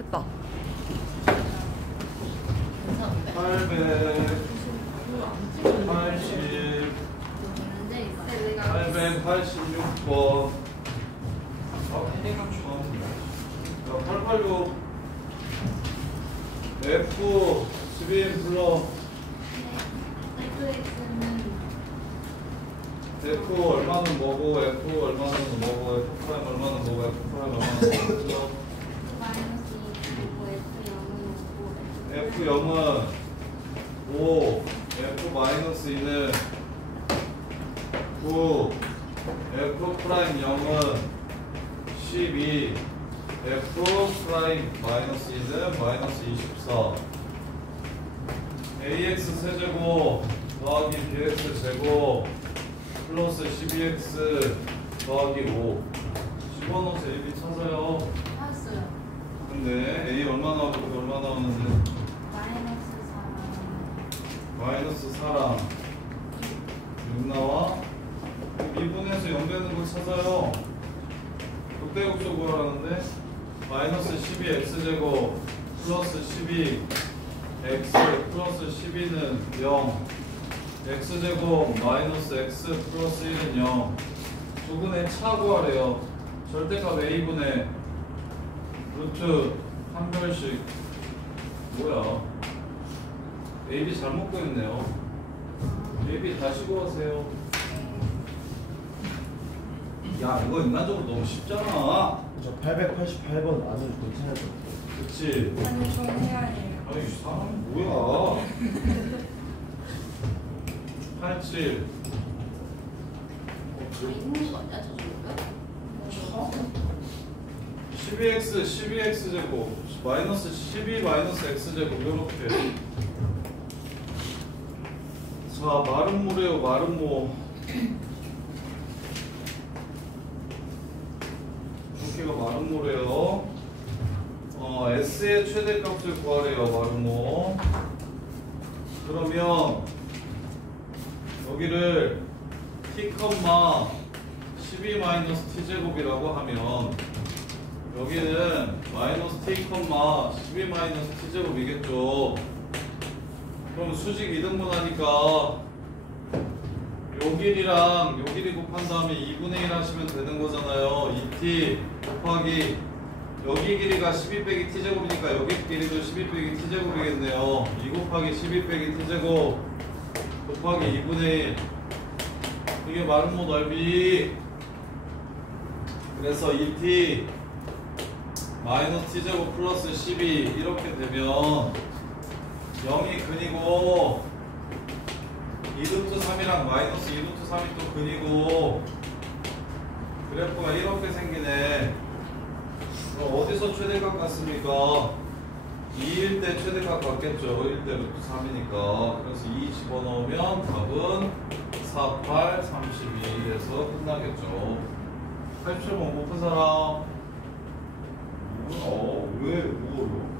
됐다. 괜찮은데? 886번. 자, 886 F 12 불러. F 얼마는 뭐고, F 얼마는 뭐고, F 프라임 얼마는 뭐고, F 프라임 얼마는 뭐고. F 0은 5, F 마이너스 2는 9, F 프라임 0은 12, F 프라임 마이너스 2는 마이너스 24. AX 세제곱 더하기 BX 제곱 플러스 12X 더하기 5. 집어넣어서 AB 찾아요. 찾았어요. 근데 A 얼마 나오고 B 얼마 나오는데? 마이너스 4랑 6 나와? 2분에서 0 되는 걸 찾아요. 극대극소 구하라는데 마이너스 12x제곱 플러스 12x 플러스 12는 0 x제곱 마이너스 x 플러스 1은 0 두분의 차 구하래요. 절대값 a분의 루트 한 별씩 뭐야 AB 잘못 구했네요. AB 다시 구하세요. 야 이거 인간적으로 너무 쉽잖아. 저 888번 안을 괜찮아져. 그치? 아니, 저 해야 해요. 아니 이 사람 뭐야. 87 있는 거 아니야, 저 정도면? 12x 12x 제곱 마이너스 12 마이너스 x 제곱 이렇게. 자 마름모래요 마름모. 여기가 마름모래요. S의 최대값을 구하래요 마름모. 그러면 여기를 t, 12 마이너스 t 제곱이라고 하면 여기는 마이너스 t, 12 마이너스 t 제곱이겠죠. 그럼 수직 이등분하니까 요 길이랑 요 길이 곱한 다음에 2분의 1 하시면 되는 거잖아요. 2t 곱하기 여기 길이가 12 빼기 t제곱이니까 여기 길이도 12 빼기 t제곱이겠네요. 2 곱하기 12 빼기 t제곱 곱하기 2분의 1 이게 마름모 넓이. 그래서 2t 마이너스 t제곱 플러스 12 이렇게 되면 0이 근이고 2루트 3이랑 마이너스 2루트 3이 또 근이고 그래프가 이렇게 생기네. 그럼 어디서 최대값 같습니까? 2일 때 최대값 같겠죠. 1대 루트 3이니까. 그래서 2 집어넣으면 답은 4, 8, 32에서 끝나겠죠. 87번 못 푼 사람? 왜? 뭐로?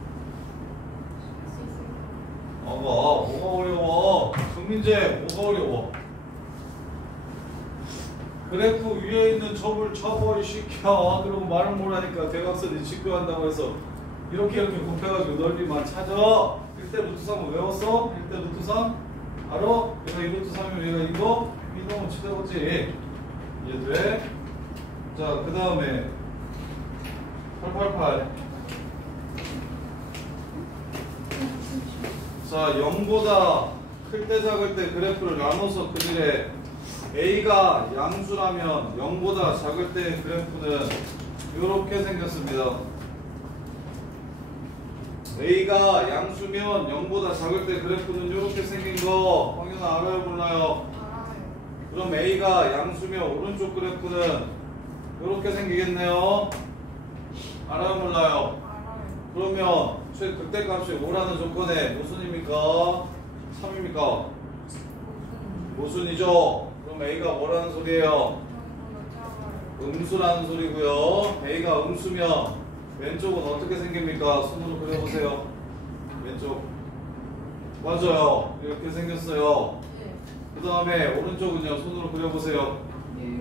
뭐가 어려워? 정민재, 뭐가 어려워? 그래프 위에 있는 점을 쳐버리 시켜. 그러고 말을 못하니까 대각선이 직교한다고 해서 이렇게 곱해가지고 넓이만 찾아. 1대 루트 3은 외웠어? 1대 루트 3? 알아? 얘가 2루트 3이면 얘가 이거? 이놈은 치대겠지. 이해돼? 자, 그 다음에 888. 자, 0보다 클 때 작을 때 그래프를 나눠서 그리래. A가 양수라면 0보다 작을 때 그래프는 이렇게 생겼습니다. A가 양수면 0보다 작을 때 그래프는 이렇게 생긴 거 황윤아 알아요 몰라요? 알아요. 그럼 A가 양수면 오른쪽 그래프는 이렇게 생기겠네요. 알아요 몰라요? 알아요. 그러면 극대값이 5라는 조건에 모순입니까? 3입니까? 모순이죠? 그럼 A가 뭐라는 소리예요? 음수라는 소리고요. A가 음수면 왼쪽은 어떻게 생깁니까? 손으로 그려보세요. 왼쪽 맞아요. 이렇게 생겼어요. 네. 그 다음에 오른쪽은요. 손으로 그려보세요. 아니,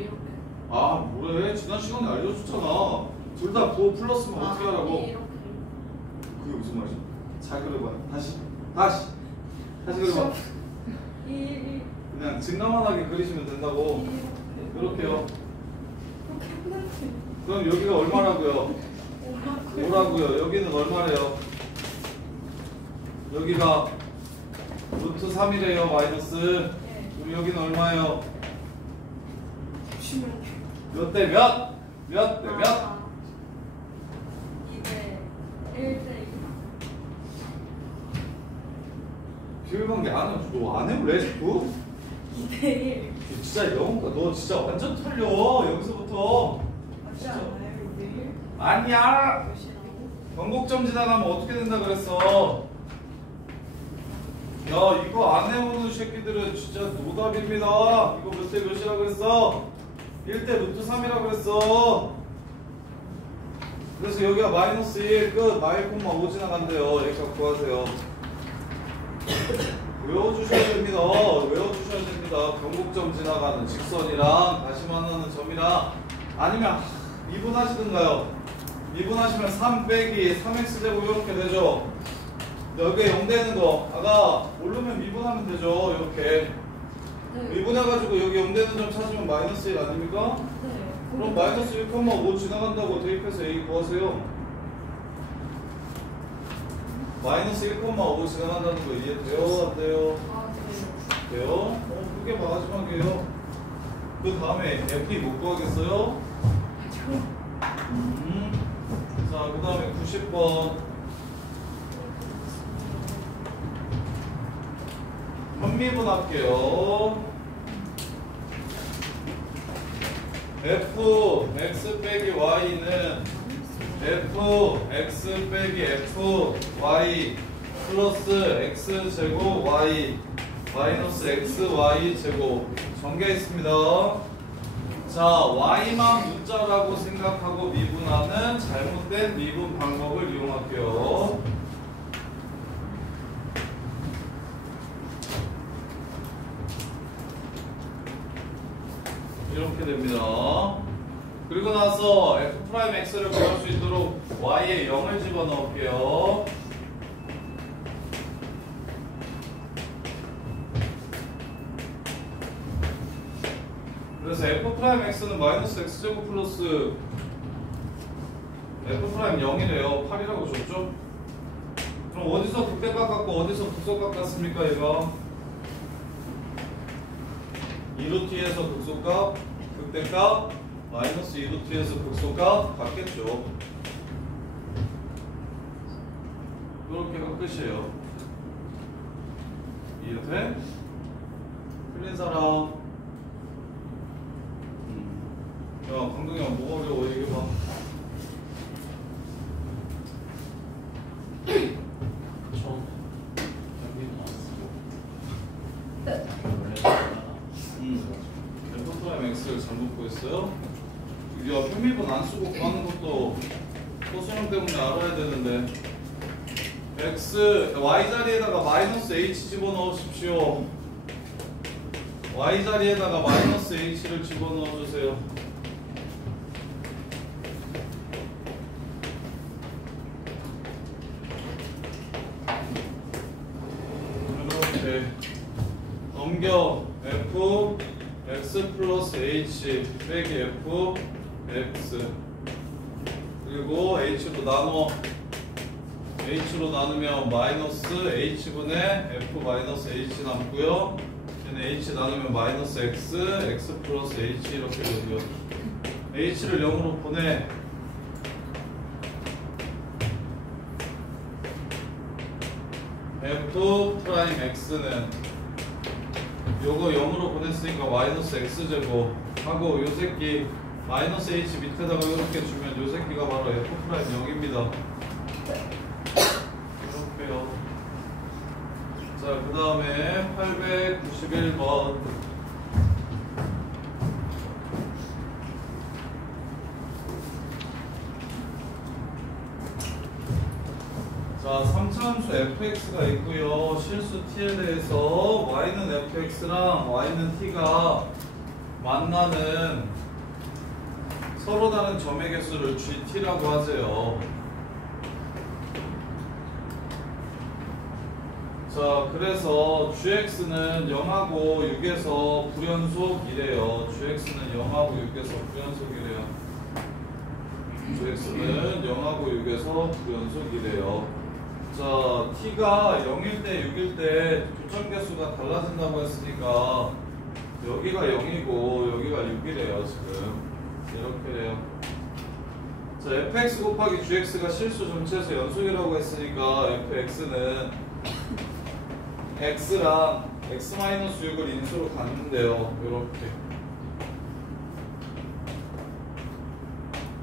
이렇게. 아 뭐래? 지난 시간에 알려줬잖아. 둘 다 부호 플러스면 어떻게 하라고? 이렇게. 그게 무슨 말이지? 잘 그려봐. 다시 그려봐. 그냥 증가만하게 그리시면 된다고. 이렇게요. 그럼 여기가 얼마라고요? 5라고요. 여기는 얼마래요? 여기가 루트 3이래요. 마이너스. 그럼 여기는 얼마예요? 몇 대 몇? 몇 대 몇? 2대 1대 비율관계 안 해. 너안 해볼래 자꾸? 2대 1. 진짜 영어가 너 진짜 완전 털려. 여기서부터. 맞지 않아요? 2대 1? 아니야. 몇이라고? 변곡점 지나가면 어떻게 된다 그랬어? 야 이거 안 해오는 새끼들은 진짜 노답입니다. 이거 몇 대 몇이라 그랬어? 1대 루트 3이라 그랬어. 그래서 여기가 마이너스 1 끝 마일 콤마 5 지나간대요. 여기까지 구하세요. 외워주셔야 됩니다. 외워주셔야 됩니다. 변곡점 지나가는 직선이랑 다시 만나는 점이랑 아니면 미분하시든가요. 미분하시면 3 빼기 3x제곱 이렇게 되죠. 여기에 0 되는 거 아까 모르면 미분하면 되죠. 이렇게 미분해가지고 여기 0 되는 점 찾으면 마이너스 1 아닙니까? 네. 그럼 마이너스 1,5 지나간다고 대입해서 A 구하세요. 마이너스 1,5 지나간다는 거 이해돼요? 안 돼요? 아, 네. 돼요? 그게 마지막이에요. 그 다음에 FE 못 구하겠어요? 자, 그 다음에 90번 현미분 할게요. f x 빼기 y는 f x 빼기 f y 플러스 x 제곱 y 마이너스 x y 제곱 전개했습니다. 자, y만 문자라고 생각하고 미분하는 잘못된 미분 방법을 이용할게요. 이렇게 됩니다. 그리고 나서 f'x를 구할 수 있도록 y에 0을 집어넣을게요. 그래서 f'x는 마이너스 x제곱 플러스 f'0이래요. 8이라고 줬죠? 그럼 어디서 극대각 같고 어디서 극소각 같습니까 얘가? 2루트에서 극소각, 극대각, 마이너스 2루트에서 극소각 같겠죠. 이렇게가 끝이에요. 이해돼? 틀린 사람? 야, 강동이야, 뭐가 어려워? 얘기해봐. X를 잘못 구했어요? 야, 편미분 안 쓰고 구하는 것도 소수형 때문에 알아야 되는데 Y 자리에다가 마이너스 H 집어넣으십시오. Y 자리에다가 마이너스 H를 집어넣어주세요. 이렇게 넘겨 F x 플러스 h 빼기 f x 그리고 h로 나눠 h로 나누면 마이너스 h분의 f 마이너스 h 남고요. 얘는 h 나누면 마이너스 x x 플러스 h 이렇게 되고요. h를 0으로 보내. f 프라임 x는 요거 0으로 보냈으니까 마이너스 x제곱 하고 요 새끼 마이너스 h 밑에다가 이렇게 주면 요 새끼가 바로 f 프라임 0입니다. 이렇게요. 자, 그 다음에 891번 자, 3차함수 fx가 있고요. 실수 t에 대해서 y는 fx랑 y는 t가 만나는 서로 다른 점의 개수를 GT라고 하세요. 자, 그래서 GX는 0하고 6에서 불연속이래요. GX는 0하고 6에서 불연속이래요. GX는 0하고 6에서 불연속이래요. 자, T가 0일 때 6일 때 교점 개수가 달라진다고 했으니까 여기가 0이고 여기가 6이래요. 지금 이렇게래요. 자, fx 곱하기 gx가 실수 전체에서 연속이라고 했으니까 fx는 x랑 x-6을 인수로 갖는데요. 이렇게.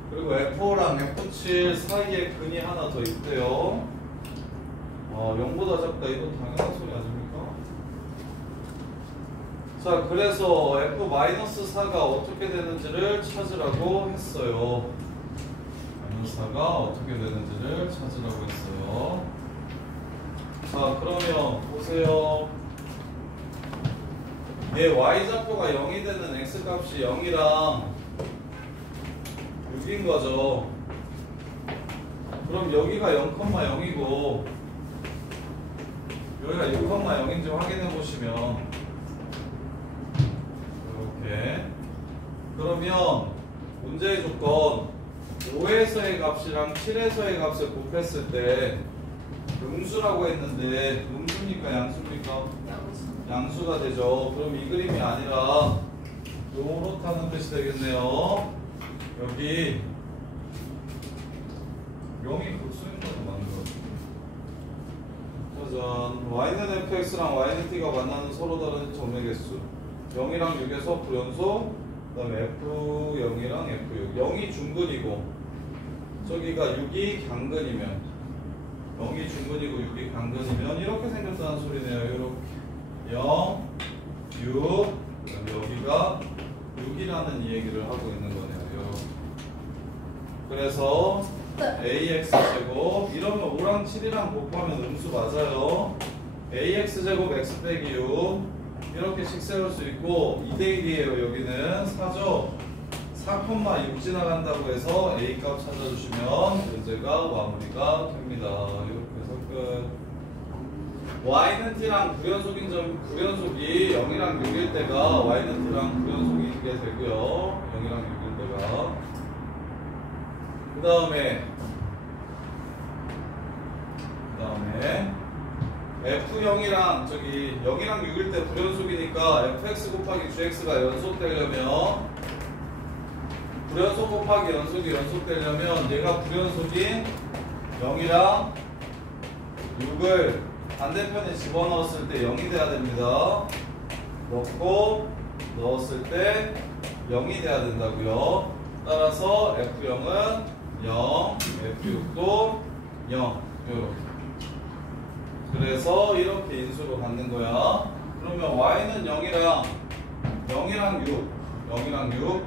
그리고 f5랑 f7 사이에 근이 하나 더 있대요. 0보다 작다. 이건 당연한 소리 아닙니까? 자, 그래서 f-4가 어떻게 되는지를 찾으라고 했어요. -4가 어떻게 되는지를 찾으라고 했어요. 자, 그러면 보세요. 얘 y좌표가 0이 되는 x값이 0이랑 6인 거죠. 그럼 여기가 0,0이고 여기가 6,0인지 확인해 보시면 이렇게. 그러면 문제의 조건 5에서의 값이랑 7에서의 값을 곱했을 때 음수라고 했는데 음수입니까 양수입니까? 양수가 되죠. 그럼 이 그림이 아니라 요렇다는 뜻이 되겠네요. 여기 0이 극수인 거죠. 짜잔. y는 fx랑 y는 t가 만나는 서로 다른 점의 개수 0이랑 6에서 불연속, 그 다음에 f0이랑 f6 0이 중근이고 저기가 6이 강근이면 0이 중근이고 6이 강근이면 이렇게 생겼다는 소리네요. 이렇게 0, 6, 여기가 6이라는 이 얘기를 하고 있는 거네요. 이렇게. 그래서 ax제곱 이러면 5랑 7이랑 곱하면 음수 맞아요. ax제곱 x 빼기 6 이렇게씩 세울 수 있고 2대1이에요. 여기는 4죠. 4,6 지나간다고 해서 a 값 찾아주시면 문제가 마무리가 됩니다. 이렇게 해서 끝. y는 t랑 불연속이 0이랑 6일 때가 y는 t랑 불연속이게 되고요. 0이랑 6일 때가. 그 다음에 f0이랑 0이랑 6일 때 불연속이니까 fx 곱하기 gx가 연속되려면 불연속 곱하기 연속이 연속되려면 얘가 불연속인 0이랑 6을 반대편에 집어넣었을 때 0이 돼야 됩니다. 넣었을 때 0이 돼야 된다고요. 따라서 f0은 0, f6도 0 이렇게. 그래서 이렇게 인수로 갖는 거야. 그러면 y는 0이랑 6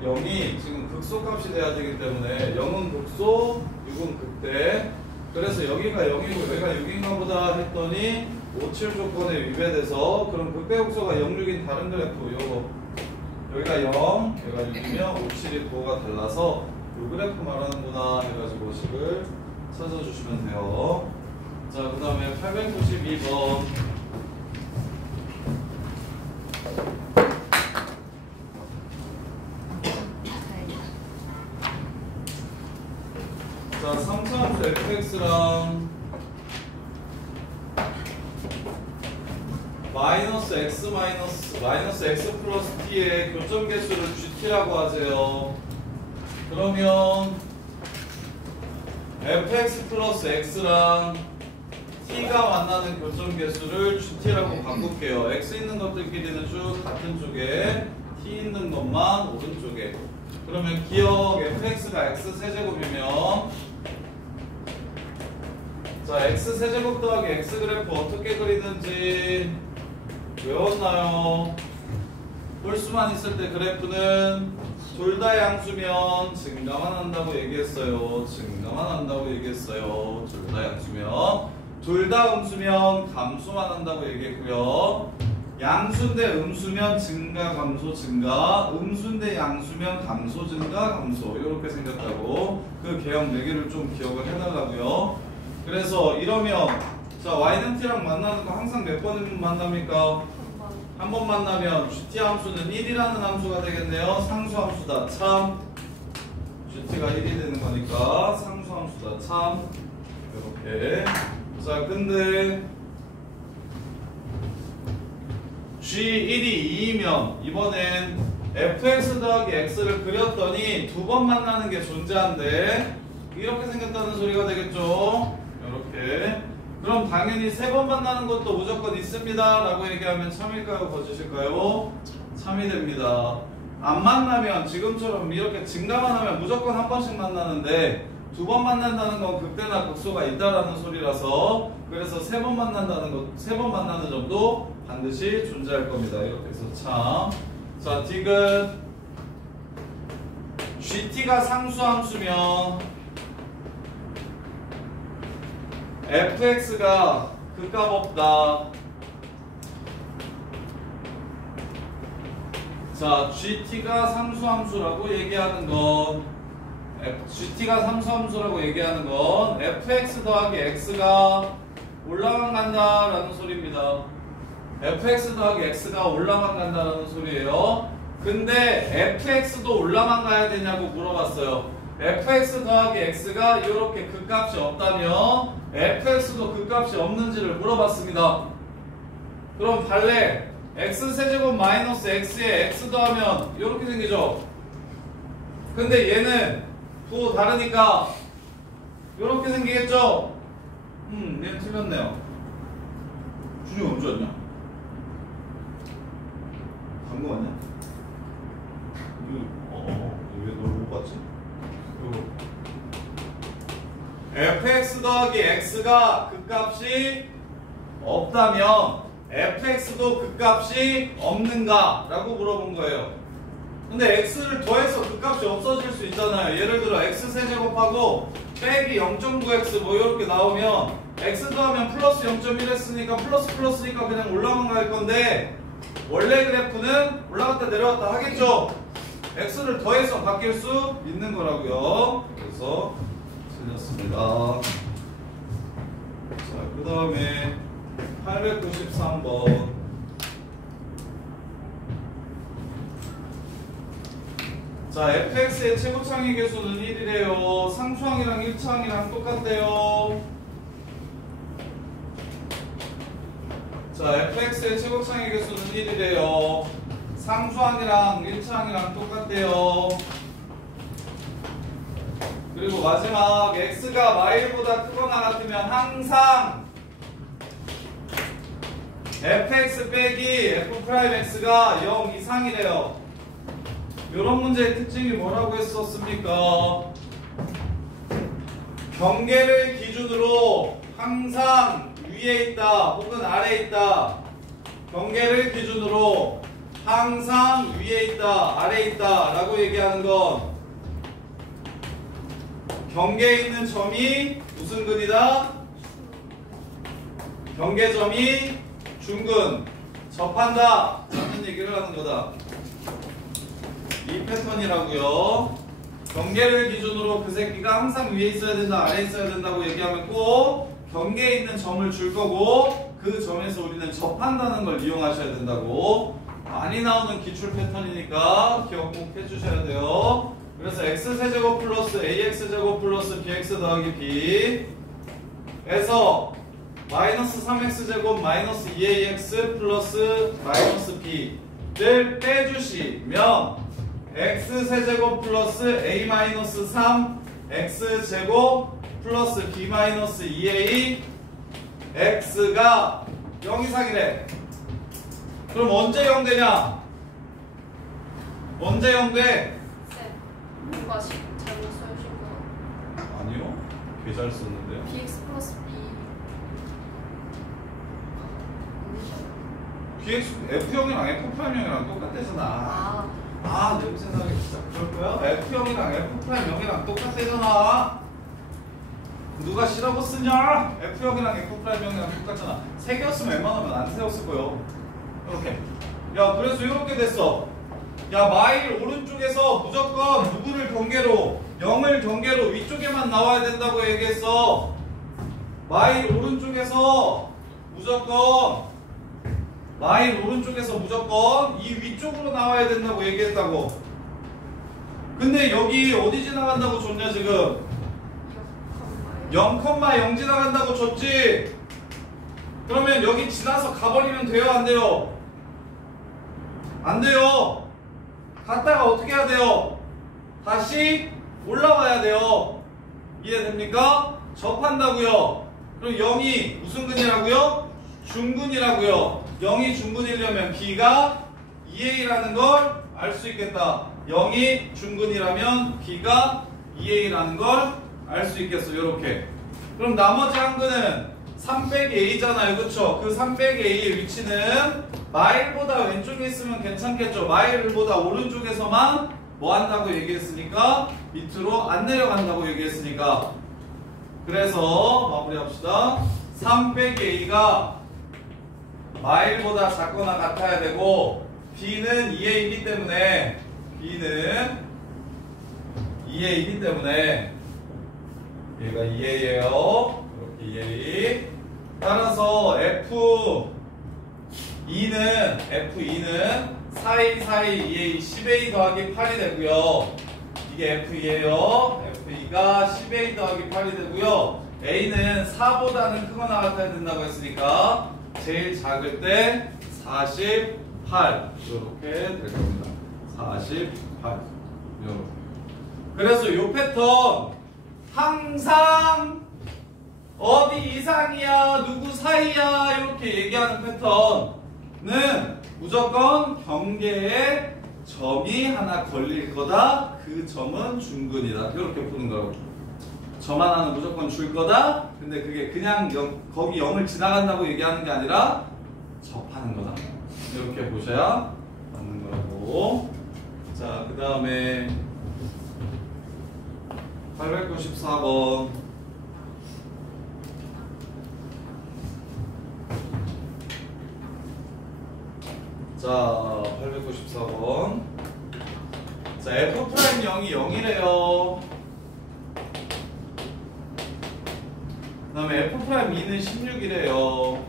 0이 지금 극소값이 돼야 되기 때문에 0은 극소, 6은 극대. 그래서 여기가 0이고 여기가 6인가 보다 했더니 5, 7 조건에 위배돼서 그럼 극대극소가 0, 6인 다른 그래프 요거 여기가 0, 여기가 6이면 5, 7이 부호가 달라서 요 그래프 말하는구나 해가지고 식을 찾아주시면 돼요. 자, 그 다음에 892번. 자, 3차함수 fx랑 마이너스 x 플러스 t의 교점 개수를 gt라고 하세요. 그러면 fx 플러스 x랑 t가 만나는 교점 개수를 gt라고 바꿀게요. x 있는 것들끼리는 쭉 같은 쪽에 t 있는 것만 오른쪽에. 그러면 기억 fx가 x 세제곱이면 자, x 세제곱 더하기 x 그래프 어떻게 그리는지 외웠나요? 홀수만 있을 때 그래프는 둘 다 양수면 증가만 한다고 얘기했어요. 둘 다 양수면. 둘 다 음수면 감수만 한다고 얘기했고요. 양수인데 음수면 증가 감소 증가, 음수인데 양수면 감소 증가 감소 이렇게 생겼다고. 그 개형 4개를 좀 기억을 해달라고요. 그래서 이러면 자 y는 t랑 만나는 거 항상 몇 번 만납니까? 한 번 만나면 gt 함수는 1이라는 함수가 되겠네요. 상수 함수다 참. gt가 1이 되는 거니까 상수 함수다 참. 이렇게. 자 근데 G1이 2이면 이번엔 fx 더하기 x를 그렸더니 2번 만나는 게 존재한데 이렇게 생겼다는 소리가 되겠죠. 이렇게. 그럼 당연히 3번 만나는 것도 무조건 있습니다 라고 얘기하면 참일까요? 거짓일까요? 참이 됩니다. 안 만나면 지금처럼 이렇게 증가만 하면 무조건 한 번씩 만나는데 2번 만난다는 건 극대나 극소가 있다라는 소리라서 그래서 3번 만난다는 것, 3번 만나는 점도 반드시 존재할 겁니다. 이렇게 해서 참. 자, 디귿 GT가 상수함수면 fx가 극값 없다. 자, GT가 상수함수라고 얘기하는 건 GT가 상수함수라고 얘기하는 건 fx 더하기 x가 올라간 간다라는 소리입니다. fx 더하기 x가 올라간 간다라는 소리예요. 근데 fx도 올라만 가야 되냐고 물어봤어요. fx 더하기 x가 이렇게 극값이 없다면 fx도 극값이 없는지를 물어봤습니다. 그럼 발레 x세제곱 마이너스 x에 x 더하면 이렇게 생기죠. 근데 얘는 또 다르니까 이렇게 생기겠죠. 얘는 틀렸네요. 준이 언제 왔냐? 방금 왔냐? 왜 너를 못 봤지? fx 더하기 x가 극값이 없다면 fx도 극값이 없는가? 라고 물어본 거예요. 근데 x를 더해서 극값이 없어질 수 있잖아요. 예를 들어 x세제곱하고 빼기 0.9x 뭐 이렇게 나오면 x 더하면 플러스 0.1 했으니까 플러스니까 그냥 올라만 갈 건데 원래 그래프는 올라갔다 내려갔다 하겠죠. x를 더해서 바뀔 수 있는 거라고요. 그래서 틀렸습니다. 자, 그 다음에 893번. 자, fx의 최고창의 개수는 1이래요. 상수항이랑 1차항이랑 똑같대요. 자, fx의 최고창의 개수는 1이래요. 상수항이랑 1차항이랑 똑같대요. 그리고 마지막 x가 y보다 크거나 같으면 항상 fx 빼기 f'x가 0 이상이래요. 이런 문제의 특징이 뭐라고 했었습니까? 경계를 기준으로 항상 위에 있다 혹은 아래에 있다. 경계를 기준으로 항상 위에 있다 아래에 있다 라고 얘기하는 건 경계에 있는 점이 무슨 근이다? 경계점이 중근 접한다 라는 얘기를 하는 거다. 이 패턴이라고요. 경계를 기준으로 그 새끼가 항상 위에 있어야 된다 아래에 있어야 된다고 얘기하면 꼭 경계에 있는 점을 줄 거고 그 점에서 우리는 접한다는 걸 이용하셔야 된다고. 많이 나오는 기출 패턴이니까 기억 꼭 해주셔야 돼요. 그래서 x세제곱 플러스 ax제곱 플러스 bx 더하기 b 에서 마이너스 3x제곱 마이너스 2ax 플러스 마이너스 b를 빼주시면 x세제곱 플러스 a 마이너스 3 x제곱 플러스 b 마이너스 2a x가 0 이상이래. 그럼 언제 0 되냐? 언제 0 돼? 뭔가 잘못 써주신 거. 아니요. 개 잘 썼는데요. bx 플러스 b. bx f형이랑 f''형이랑 똑같대잖아. 냄새 나게 진짜 그럴 거야? f형이랑 f''형이랑 똑같대잖아. 누가 싫어고 쓰냐? f형이랑 f'형이랑 똑같잖아. 세 개였으면 웬만하면 안 세웠을 거요. 이렇게. 야, 그래서 이렇게 됐어. 야, 마일 오른쪽에서 무조건 누구를 경계로 0을 경계로 위쪽에만 나와야 된다고 얘기했어. 마일 오른쪽에서 무조건 이 위쪽으로 나와야 된다고 얘기했다고. 근데 여기 어디 지나간다고 줬냐 지금? 0,0 지나간다고 줬지? 그러면 여기 지나서 가버리면 돼요 안 돼요? 안 돼요. 갔다가 어떻게 해야 돼요? 다시 올라와야 돼요. 이해됩니까? 접한다고요. 그럼 0이 무슨 근이라고요? 중근이라고요. 0이 중근이려면 B가 2A라는 걸 알 수 있겠다. 0이 중근이라면 B가 2A라는 걸 알 수 있겠어. 요렇게. 그럼 나머지 한 근은 300A잖아요. 그쵸? 그 300A의 위치는 마일보다 왼쪽에 있으면 괜찮겠죠. 마일보다 오른쪽에서만 뭐 한다고 얘기했으니까 밑으로 안 내려간다고 얘기했으니까. 그래서 마무리합시다. 300A가 마일보다 작거나 같아야 되고 B는 2A이기 때문에 얘가 2A예요. 이렇게 2A. 따라서 F2는 4A, 2A, 10A 더하기 8이 되고요. 이게 F2예요. F2가 10A 더하기 8이 되고요. A는 4보다는 크거나 같아야 된다고 했으니까 제일 작을 때 48 이렇게 될 겁니다. 48 이렇게. 그래서 이 패턴 항상 어디 이상이야 누구 사이야 이렇게 얘기하는 패턴은 무조건 경계에 점이 하나 걸릴 거다. 그 점은 중근이다. 이렇게 푸는 거라고. 점 하나는 무조건 줄 거다. 근데 그게 그냥 거기 0을 지나간다고 얘기하는 게 아니라 접하는 거다. 이렇게 보셔야 맞는 거라고. 자, 그 다음에 894번. 자, 894번. 자, F'0이 0이래요. 그 다음에 F'2는 16이래요.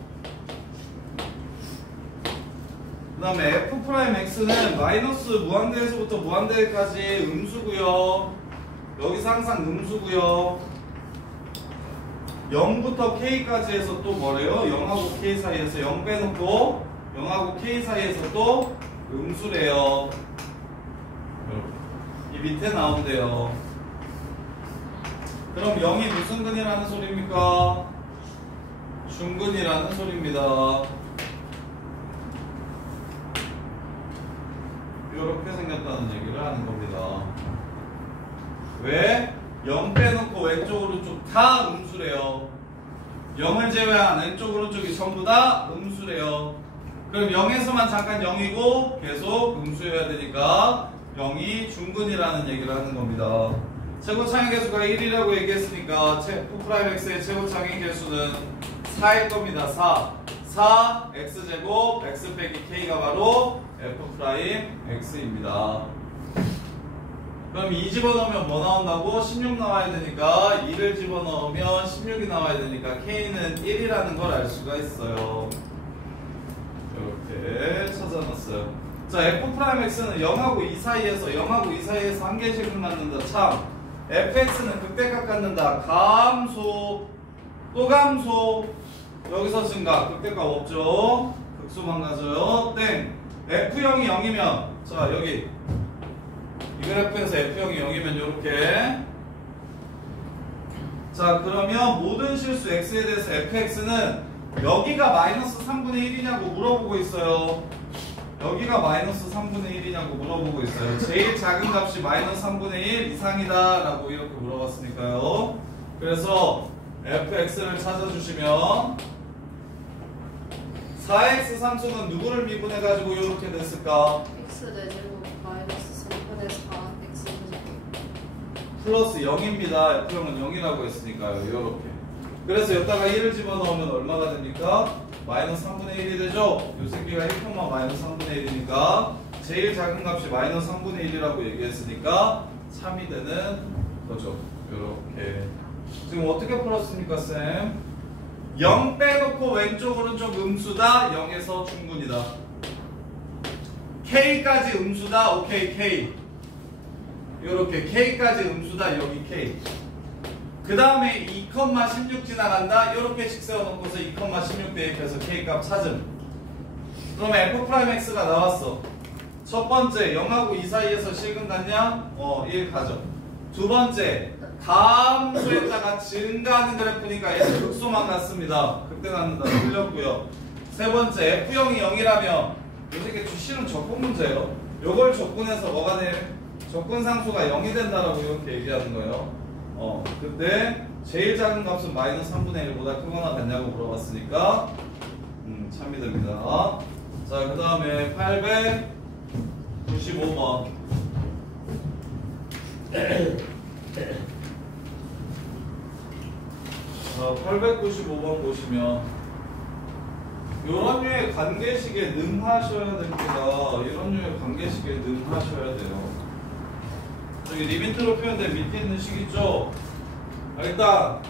그 다음에 F'X는 마이너스 무한대에서부터 무한대까지 음수고요. 여기서 항상 음수고요. 0부터 K까지 해서 또 뭐래요? 0하고 K 사이에서 0 빼놓고 0하고 K 사이에서 또 음수래요. 이 밑에 나온대요. 그럼 0이 무슨 근이라는 소리입니까? 중근이라는 소리입니다. 이렇게 생겼다는 얘기를 하는 겁니다. 왜? 0 빼놓고 왼쪽 오른쪽 다 음수래요. 0을 제외한 왼쪽 오른쪽이 전부 다 음수래요. 그럼 0에서만 잠깐 0이고 계속 음수여야 되니까 0이 중근이라는 얘기를 하는 겁니다. 최고창의 개수가 1이라고 얘기했으니까 F'X의 최고창의 개수는 4일 겁니다. 4 X제곱 X 빼기 K가 바로 F'X입니다. 그럼 2 집어넣으면 뭐 나온다고? 16 나와야 되니까 2를 집어넣으면 16이 나와야 되니까 K는 1이라는 걸 알 수가 있어요. 이렇게 찾아놨어요. 자, F'X는 0하고 2 사이에서 한 개씩을 만든다. 참, Fx는 극대값 갖는다. 감소, 또 감소. 여기서 증가, 극대값 없죠. 극소만 가져요. 땡. F0이 0이면, 자, 여기 이 그래프에서 F0이 0이면 요렇게. 자, 그러면 모든 실수 X에 대해서 Fx는 여기가 마이너스 3분의 1이냐고 물어보고 있어요. 여기가 마이너스 3분의 1이냐고 물어보고 있어요. 제일 작은 값이 마이너스 3분의 1 이상이다 라고 이렇게 물어봤으니까요. 그래서 Fx를 찾아주시면 4x 상수는 누구를 미분해가지고 이렇게 됐을까? X 내제곱 마이너스 3분의 4 X 제곱 플러스 0입니다. F0은 0이라고 했으니까요. 이렇게 그래서 여기다가 1을 집어넣으면 얼마가 됩니까? 마이너스 3분의 1이 되죠? 요 새끼가 1, 마이너스 3분의 1이니까 제일 작은 값이 마이너스 3분의 1이라고 얘기했으니까 3이 되는 거죠. 요렇게. 지금 어떻게 풀었습니까, 쌤? 0 빼놓고 왼쪽 오른쪽 음수다. 0에서 충분이다. K까지 음수다. 오케이, K. 요렇게 K까지 음수다. 여기 K. 그 다음에 2,16 지나간다. 요렇게씩 세워놓고서 2,16 대입해서 K값 찾음. 그러면 F'X가 나왔어. 첫 번째 0하고 2 사이에서 실근 같냐? 1 가죠. 두 번째 감소했다가 증가하는 그래프니까 얘는 극소만 같습니다. 극대 갖는다. 틀렸고요. 세 번째 F0이 0이라면 요 새끼 실은 적분 문제예요. 요걸 적분해서 뭐가 돼? 적분상수가 0이 된다라고 이렇게 얘기하는 거예요. 그때 제일 작은 값은 마이너스 3분의 1보다 크거나 같냐고 물어봤으니까 참이 됩니다. 자, 그 다음에 895번. 자, 895번 보시면 이런 류의 관계식에 능하셔야 됩니다. 이런 류의 관계식에 능하셔야 돼요. 여기 리미트로 표현된 밑에 있는 식 있죠? 일단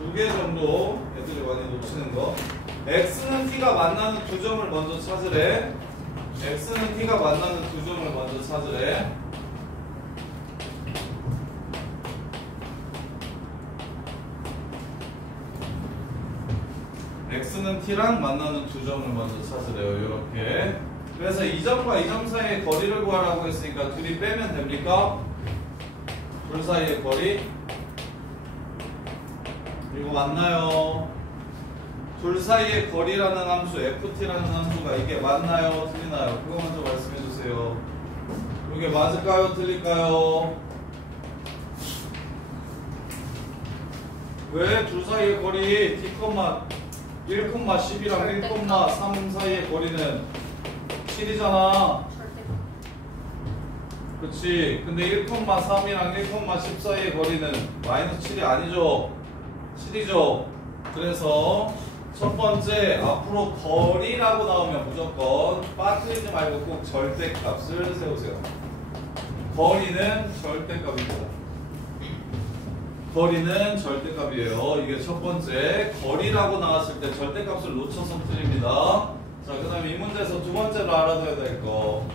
2개 정도 애들이 많이 놓치는 거. X는 T가 만나는 두 점을 먼저 찾으래. X는 T가 만나는 두 점을 먼저 찾으래. X는 T랑 만나는 두 점을 먼저 찾으래요. 이렇게. 그래서 이 점과 이 점 사이의 거리를 구하라고 했으니까 둘이 빼면 됩니까? 둘 사이의 거리. 이거 맞나요? 둘 사이의 거리라는 함수, ft라는 함수가 이게 맞나요? 틀리나요? 그거 먼저 말씀해 주세요. 이게 맞을까요? 틀릴까요? 왜 둘 사이의 거리 t, 1,10이랑 1,3 사이의 거리는 7이잖아. 그치. 근데 1,3이랑 1,10 사이의 거리는 마이너스 7이 아니죠. 7이죠. 그래서 첫 번째 앞으로 거리라고 나오면 무조건 빠뜨리지 말고 꼭 절대값을 세우세요. 거리는 절대값입니다. 거리는 절대값이에요. 이게 첫 번째. 거리라고 나왔을 때 절대값을 놓쳐서 틀립니다. 자, 그 다음에 이 문제에서 두 번째로 알아둬야 될 거.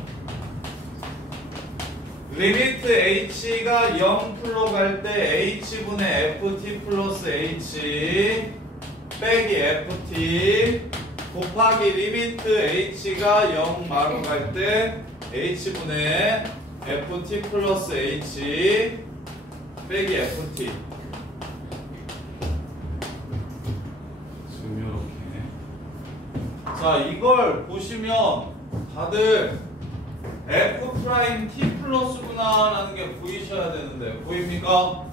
리미트 h가 0풀로 갈 때 h분의 ft 플러스 h 빼기 ft 곱하기 리미트 h가 0 마로 갈 때 h분의 ft 플러스 h 빼기 ft. 지금 이렇게. 자, 이걸 보시면 다들 F'T 플러스구나 라는 게 보이셔야 되는데 보입니까?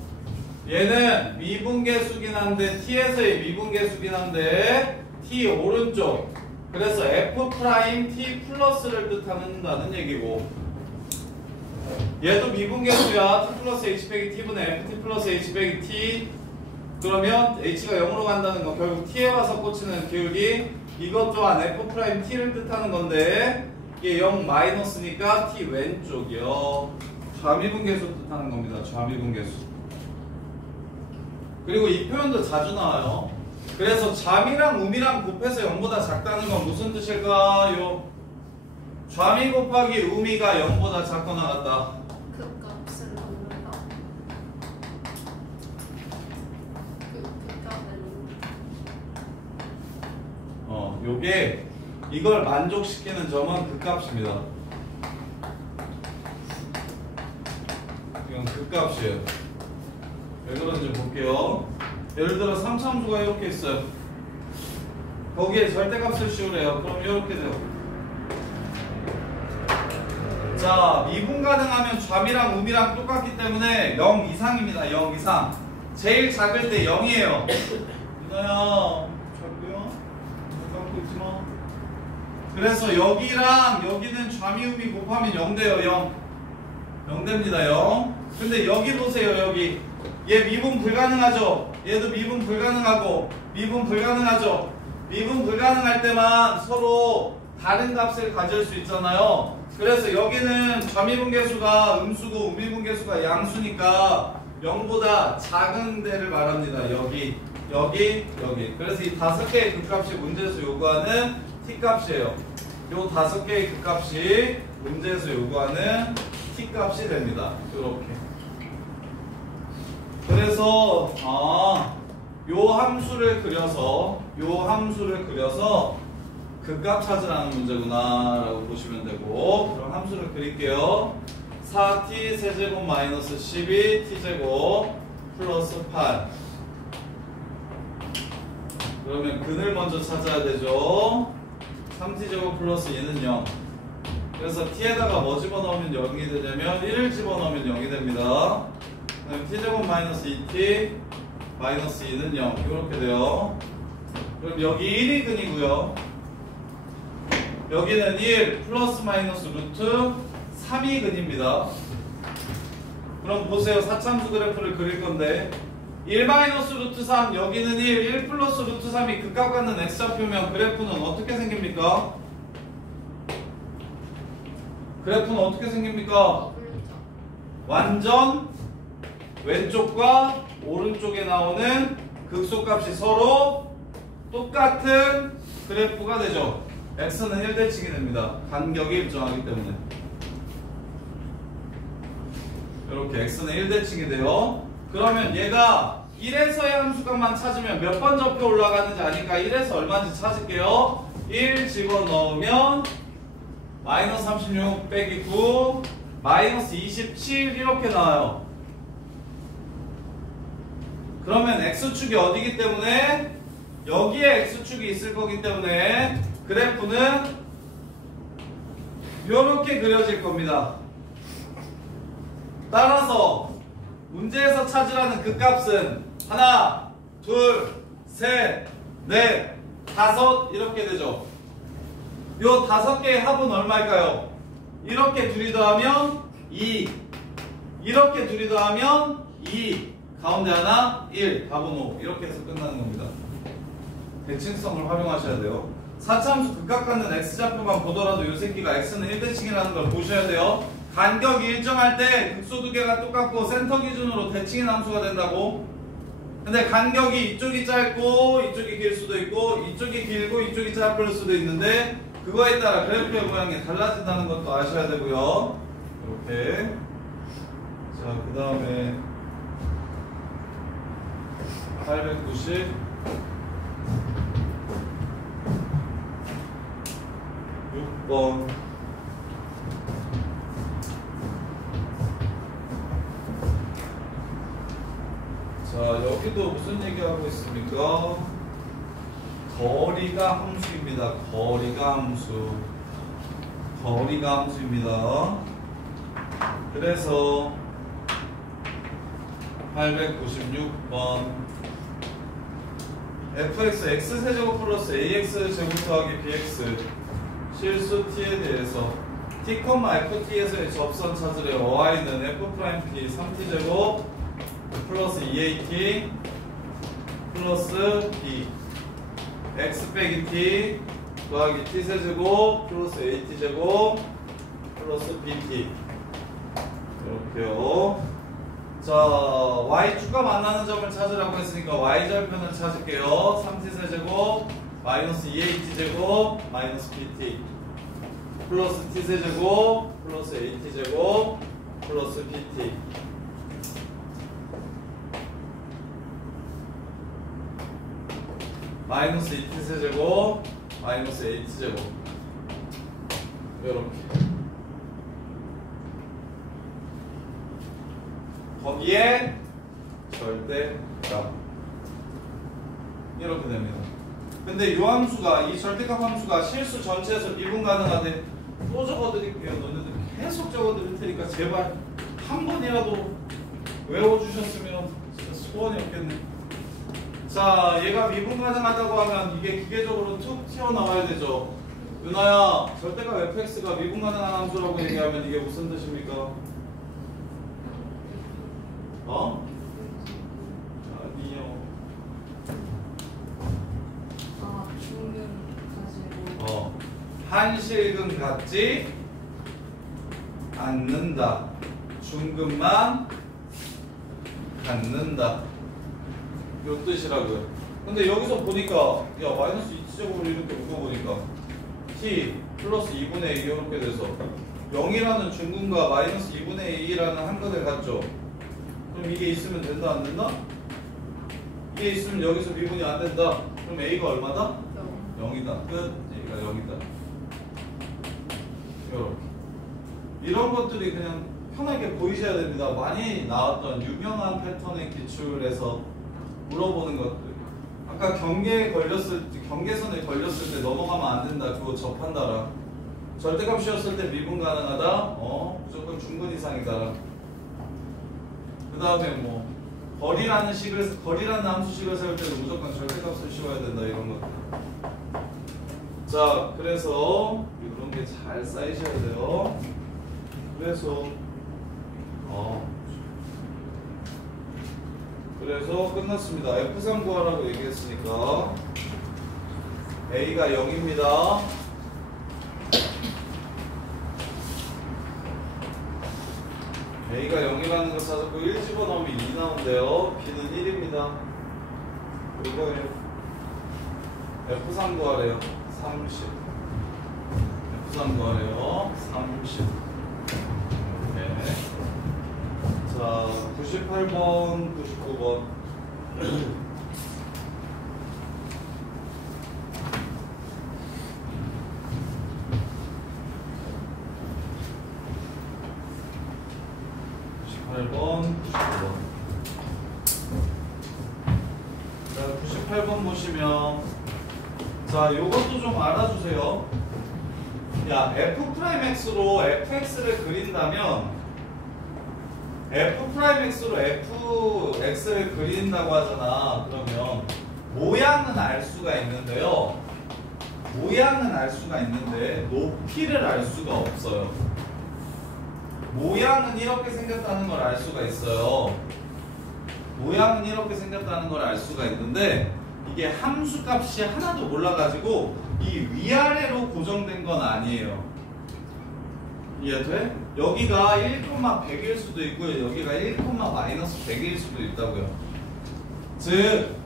얘는 미분계수긴 한데 T에서의 미분계수긴 한데 T 오른쪽. 그래서 F'T 플러스를 뜻한다는 얘기고, 얘도 미분계수야. T 플러스 H 빼기 T분의 FT 플러스 H 빼기 T. 그러면 H가 0으로 간다는 거, 결국 T에 와서 꽂히는 기울기. 이것 또한 F'T를 뜻하는 건데 이게 0 마이너스니까 T 왼쪽이요. 좌미분계수 뜻하는 겁니다. 좌미분계수. 그리고 이 표현도 자주 나와요. 그래서 좌미랑 우미랑 곱해서 0보다 작다는 건 무슨 뜻일까요? 좌미 곱하기 우미가 0보다 작거나 같다. 그 값을 넣는다. 그 값을 넣는다. 요게 이걸 만족시키는 점은 극값입니다. 이건 극값이에요. 왜 그런지 볼게요. 예를 들어 3차함수가 이렇게 있어요. 거기에 절대값을 씌우래요. 그럼 이렇게 돼요. 자, 미분 가능하면 좌미랑 우미랑 똑같기 때문에 0 이상입니다. 0 이상. 제일 작을 때 0이에요. 유나야, 잘고요. 감고 있지 마. 그래서 여기랑 여기는 좌미우미 곱하면 0 돼요. 0 됩니다. 0. 근데 여기 보세요. 여기 얘 미분 불가능하죠? 얘도 미분 불가능하고 미분 불가능하죠? 미분 불가능할 때만 서로 다른 값을 가질 수 있잖아요. 그래서 여기는 좌미분계수가 음수고 우미분계수가 양수니까 0보다 작은 데를 말합니다. 여기. 그래서 이 5개의 극값이 문제에서 요구하는 t값이에요. 요 5개의 극값이 문제에서 요구하는 t값이 됩니다. 이렇게. 그래서 요 함수를 그려서 극값 찾으라는 문제구나 라고 보시면 되고, 그럼 함수를 그릴게요. 4t 세제곱 마이너스 12t제곱 플러스 8. 그러면 근을 먼저 찾아야 되죠. 3t제곱 플러스 2는 0. 그래서 t에다가 뭐 집어넣으면 0이 되냐면 1을 집어넣으면 0이 됩니다. 그다음에 t제곱 마이너스 2t 마이너스 2는 0 이렇게 돼요. 그럼 여기 1이 근이고요. 여기는 1 플러스 마이너스 루트 3이 근입니다. 그럼 보세요. 사참수 그래프를 그릴 건데 1 마이너스 루트 3 여기는 1 플러스 루트 3이 극값 갖는 x좌표면 그래프는 어떻게 생깁니까? 그래프는 어떻게 생깁니까? 완전 왼쪽과 오른쪽에 나오는 극소값이 서로 똑같은 그래프가 되죠. x는 1대칭이 됩니다. 간격이 일정하기 때문에. 이렇게 x는 1대칭이 돼요. 그러면 얘가 1에서의 함수값만 찾으면 몇 번 접혀 올라가는지 아니까 1에서 얼마인지 찾을게요. 1 집어넣으면 마이너스 36 빼기 9 마이너스 27 이렇게 나와요. 그러면 x축이 어디기 때문에 여기에 x축이 있을 거기 때문에 그래프는 이렇게 그려질 겁니다. 따라서 문제에서 찾으라는 극값은 하나, 둘, 셋, 넷, 다섯 이렇게 되죠. 요 5개의 합은 얼마일까요? 이렇게 둘이 더하면 2, 이렇게 둘이 더하면 2, 가운데 하나 1, 답은 5 이렇게 해서 끝나는 겁니다. 대칭성을 활용하셔야 돼요. 사차함수 극값 갖는 x좌표만 보더라도 이 새끼가 x는 1대칭이라는 걸 보셔야 돼요. 간격이 일정할 때 극소 두 개가 똑같고 센터 기준으로 대칭인 함수가 된다고. 근데 간격이 이쪽이 짧고 이쪽이 길 수도 있고 이쪽이 길고 이쪽이 짧을 수도 있는데 그거에 따라 그래프의 모양이 달라진다는 것도 아셔야 되고요. 이렇게. 자, 그 다음에 890 6번 자, 여기도 무슨 얘기하고 있습니까? 거리가 함수입니다. 거리가 함수입니다. 그래서 896번 fx x세제곱 플러스 ax제곱 더하기 bx 실수 t에 대해서 t, ft에서의 접선 찾으래요. y는 f't 3t제곱 플러스 2at 플러스 b x 빼기 t 더하기 t세제곱 플러스 at제곱 플러스 bt 이렇게요. 자, y축과 만나는 점을 찾으라고 했으니까 y절편을 찾을게요. 3t세제곱 마이너스 2at제곱 마이너스 bt 플러스 t세제곱 플러스 at제곱 플러스 bt 마이너스 2t세제곱 마이너스 at제곱 이렇게 거기에 절대값 이렇게 됩니다. 근데 이 함수가 이 절대값 함수가 실수 전체에서 미분 가능한데 또 적어드릴게요. 너네들 계속 적어드릴 테니까 제발 한 번이라도 외워주셨으면 진짜 소원이 없겠네. 자, 얘가 미분 가능하다고 하면 이게 기계적으로 툭 튀어나와야 되죠. 윤아야, 절대값 fx가 미분 가능한 함수라고 얘기하면 이게 무슨 뜻입니까? 한실금 갖지 않는다. 중금만 갖는다. 요 뜻이라고요. 근데 여기서 보니까 야 마이너스 2제곱을 이렇게 묶어보니까 t 플러스 2분의 2 이렇게 돼서 0이라는 중근과 마이너스 2분의 2라는 한근을 갖죠. 그럼 이게 있으면 된다 안 된다? 이게 있으면 여기서 미분이 안 된다. 그럼 a가 얼마다? 0이다. 끝. a가 0이다. 이렇게. 이런 것들이 그냥 편하게 보이셔야 됩니다. 많이 나왔던 유명한 패턴의 기출에서 물어보는 것들. 아까 경계선에 걸렸을 때 넘어가면 안 된다. 그거 접한다라. 절대값이었을 때 미분 가능하다. 무조건 중근 이상이다. 그 다음에 뭐 거리라는 함수식을 세울 때도 무조건 절대값을 씌워야 된다. 이런 것들. 자, 그래서 이런 게 잘 쌓이셔야 돼요. 그래서 끝났습니다. F3 구하라고 얘기했으니까 A가 0입니다. A가 0이라는 걸 찾았고 1 집어넣으면 2 나온대요. B는 1입니다. 이거예요. F3 구하래요. 30. F3 구하래요. 30. 네. 자, 98번, 99번. 자, 98번 보시면 자, 요것도 좀 알아주세요. 야, F'X로 fx를 그린다면 F'X로 fx를 그린다고 하잖아. 그러면 모양은 알 수가 있는데요. 모양은 알 수가 있는데 높이를 알 수가 없어요. 모양은 이렇게 생겼다는 걸 알 수가 있어요. 모양은 이렇게 생겼다는 걸 알 수가 있는데 이게 함수값이 하나도 몰라가지고 이 위아래로 고정된 건 아니에요. 이해돼? 여기가 1,100일 수도 있고요. 여기가 1,-100일 수도 있다고요. 즉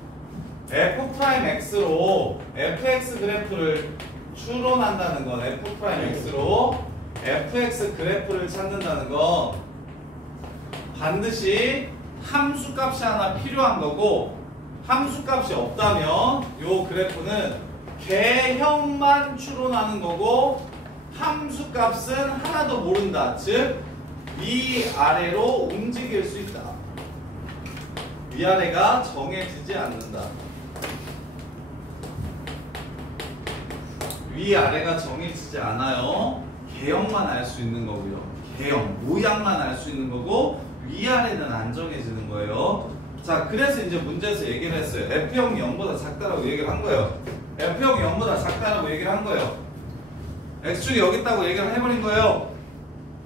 F'X로 fx 그래프를 추론한다는 건 F'X로 fx 그래프를 찾는다는 건 반드시 함수값이 하나 필요한 거고 함수값이 없다면 요 그래프는 개형만 추론하는 거고 함수값은 하나도 모른다. 즉 위아래로 움직일 수 있다. 위아래가 정해지지 않는다. 위아래가 정해지지 않아요. 개형만 알 수 있는 거고요. 개형, 모양만 알 수 있는 거고 위아래는 안 정해지는 거예요. 자, 그래서 이제 문제에서 얘기를 했어요. F형이 0보다 작다라고 얘기를 한 거예요. F형이 0보다 작다라고 얘기를 한 거예요. X축이 여기 있다고 얘기를 해버린 거예요.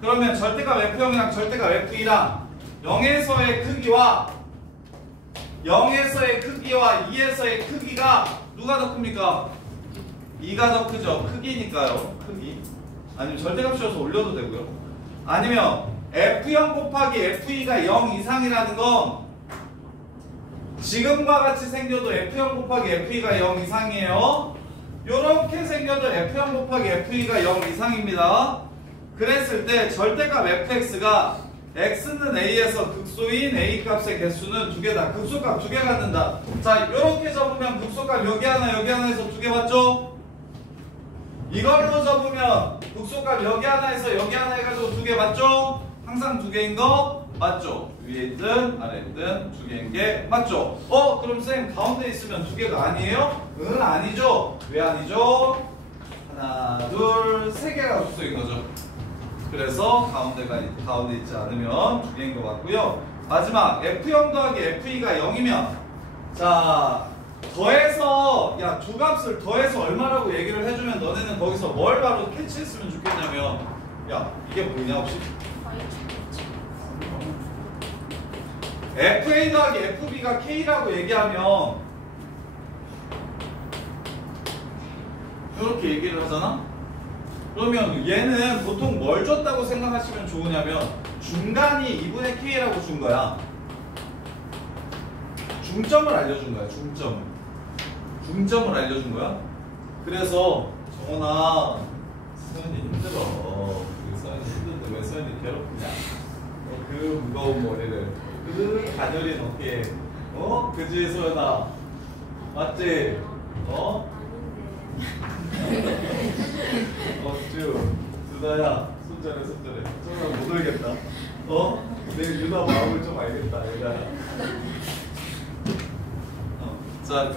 그러면 절대값 F형이랑 절대값 F2랑 0에서의 크기와 2에서의 크기가 누가 더 큽니까? 2가 더 크죠. 크기니까요. 크기. 아니면 절대값이어서 올려도 되고요. 아니면 F0 곱하기 F2가 0 이상이라는 건 지금과 같이 생겨도 F0 곱하기 F2가 0 이상이에요. 요렇게 생겨도 F0 곱하기 F2가 0 이상입니다. 그랬을 때 절대값 Fx가 x는 a에서 극소인 a 값의 개수는 두 개다. 극소값 두 개 갖는다. 자, 요렇게 접으면 극소값 여기 하나 해서 두 개 맞죠? 이걸로 접으면 극소값 여기 하나에서 여기 하나 해가지고 두 개 맞죠? 항상 두 개인 거 맞죠? 위에 있든 아래에 있든 두 개인 게 맞죠? 그럼 쌤 가운데 있으면 두 개가 아니에요? 응, 아니죠. 왜 아니죠? 하나, 둘, 세 개가 극소인 거죠. 그래서 가운데 있지 않으면 두 개인 것 같고요. 마지막 F0 더하기 F2가 0이면 자, 더해서 두 값을 더해서 얼마라고 얘기를 해주면 너네는 거기서 뭘 바로 캐치했으면 좋겠냐면 이게 뭐냐 혹시? FA 더하기 FB가 K라고 얘기하면 이렇게 얘기를 하잖아? 그러면 얘는 보통 뭘 줬다고 생각하시면 좋으냐면 중간이 2분의 K라고 준 거야. 중점을 알려준 거야. 중점을 알려준 거야. 그래서 정원아, 서연이 힘들어. 서연이 힘든데 왜 서연이 괴롭히냐? 그 무거운 머리를, 그 가녀린 어깨에, 그지 서연아, 맞지? 두다야, 손절해. 정말 못 울겠다. 내 유나 마음을 좀 알겠다, 얘가. 자,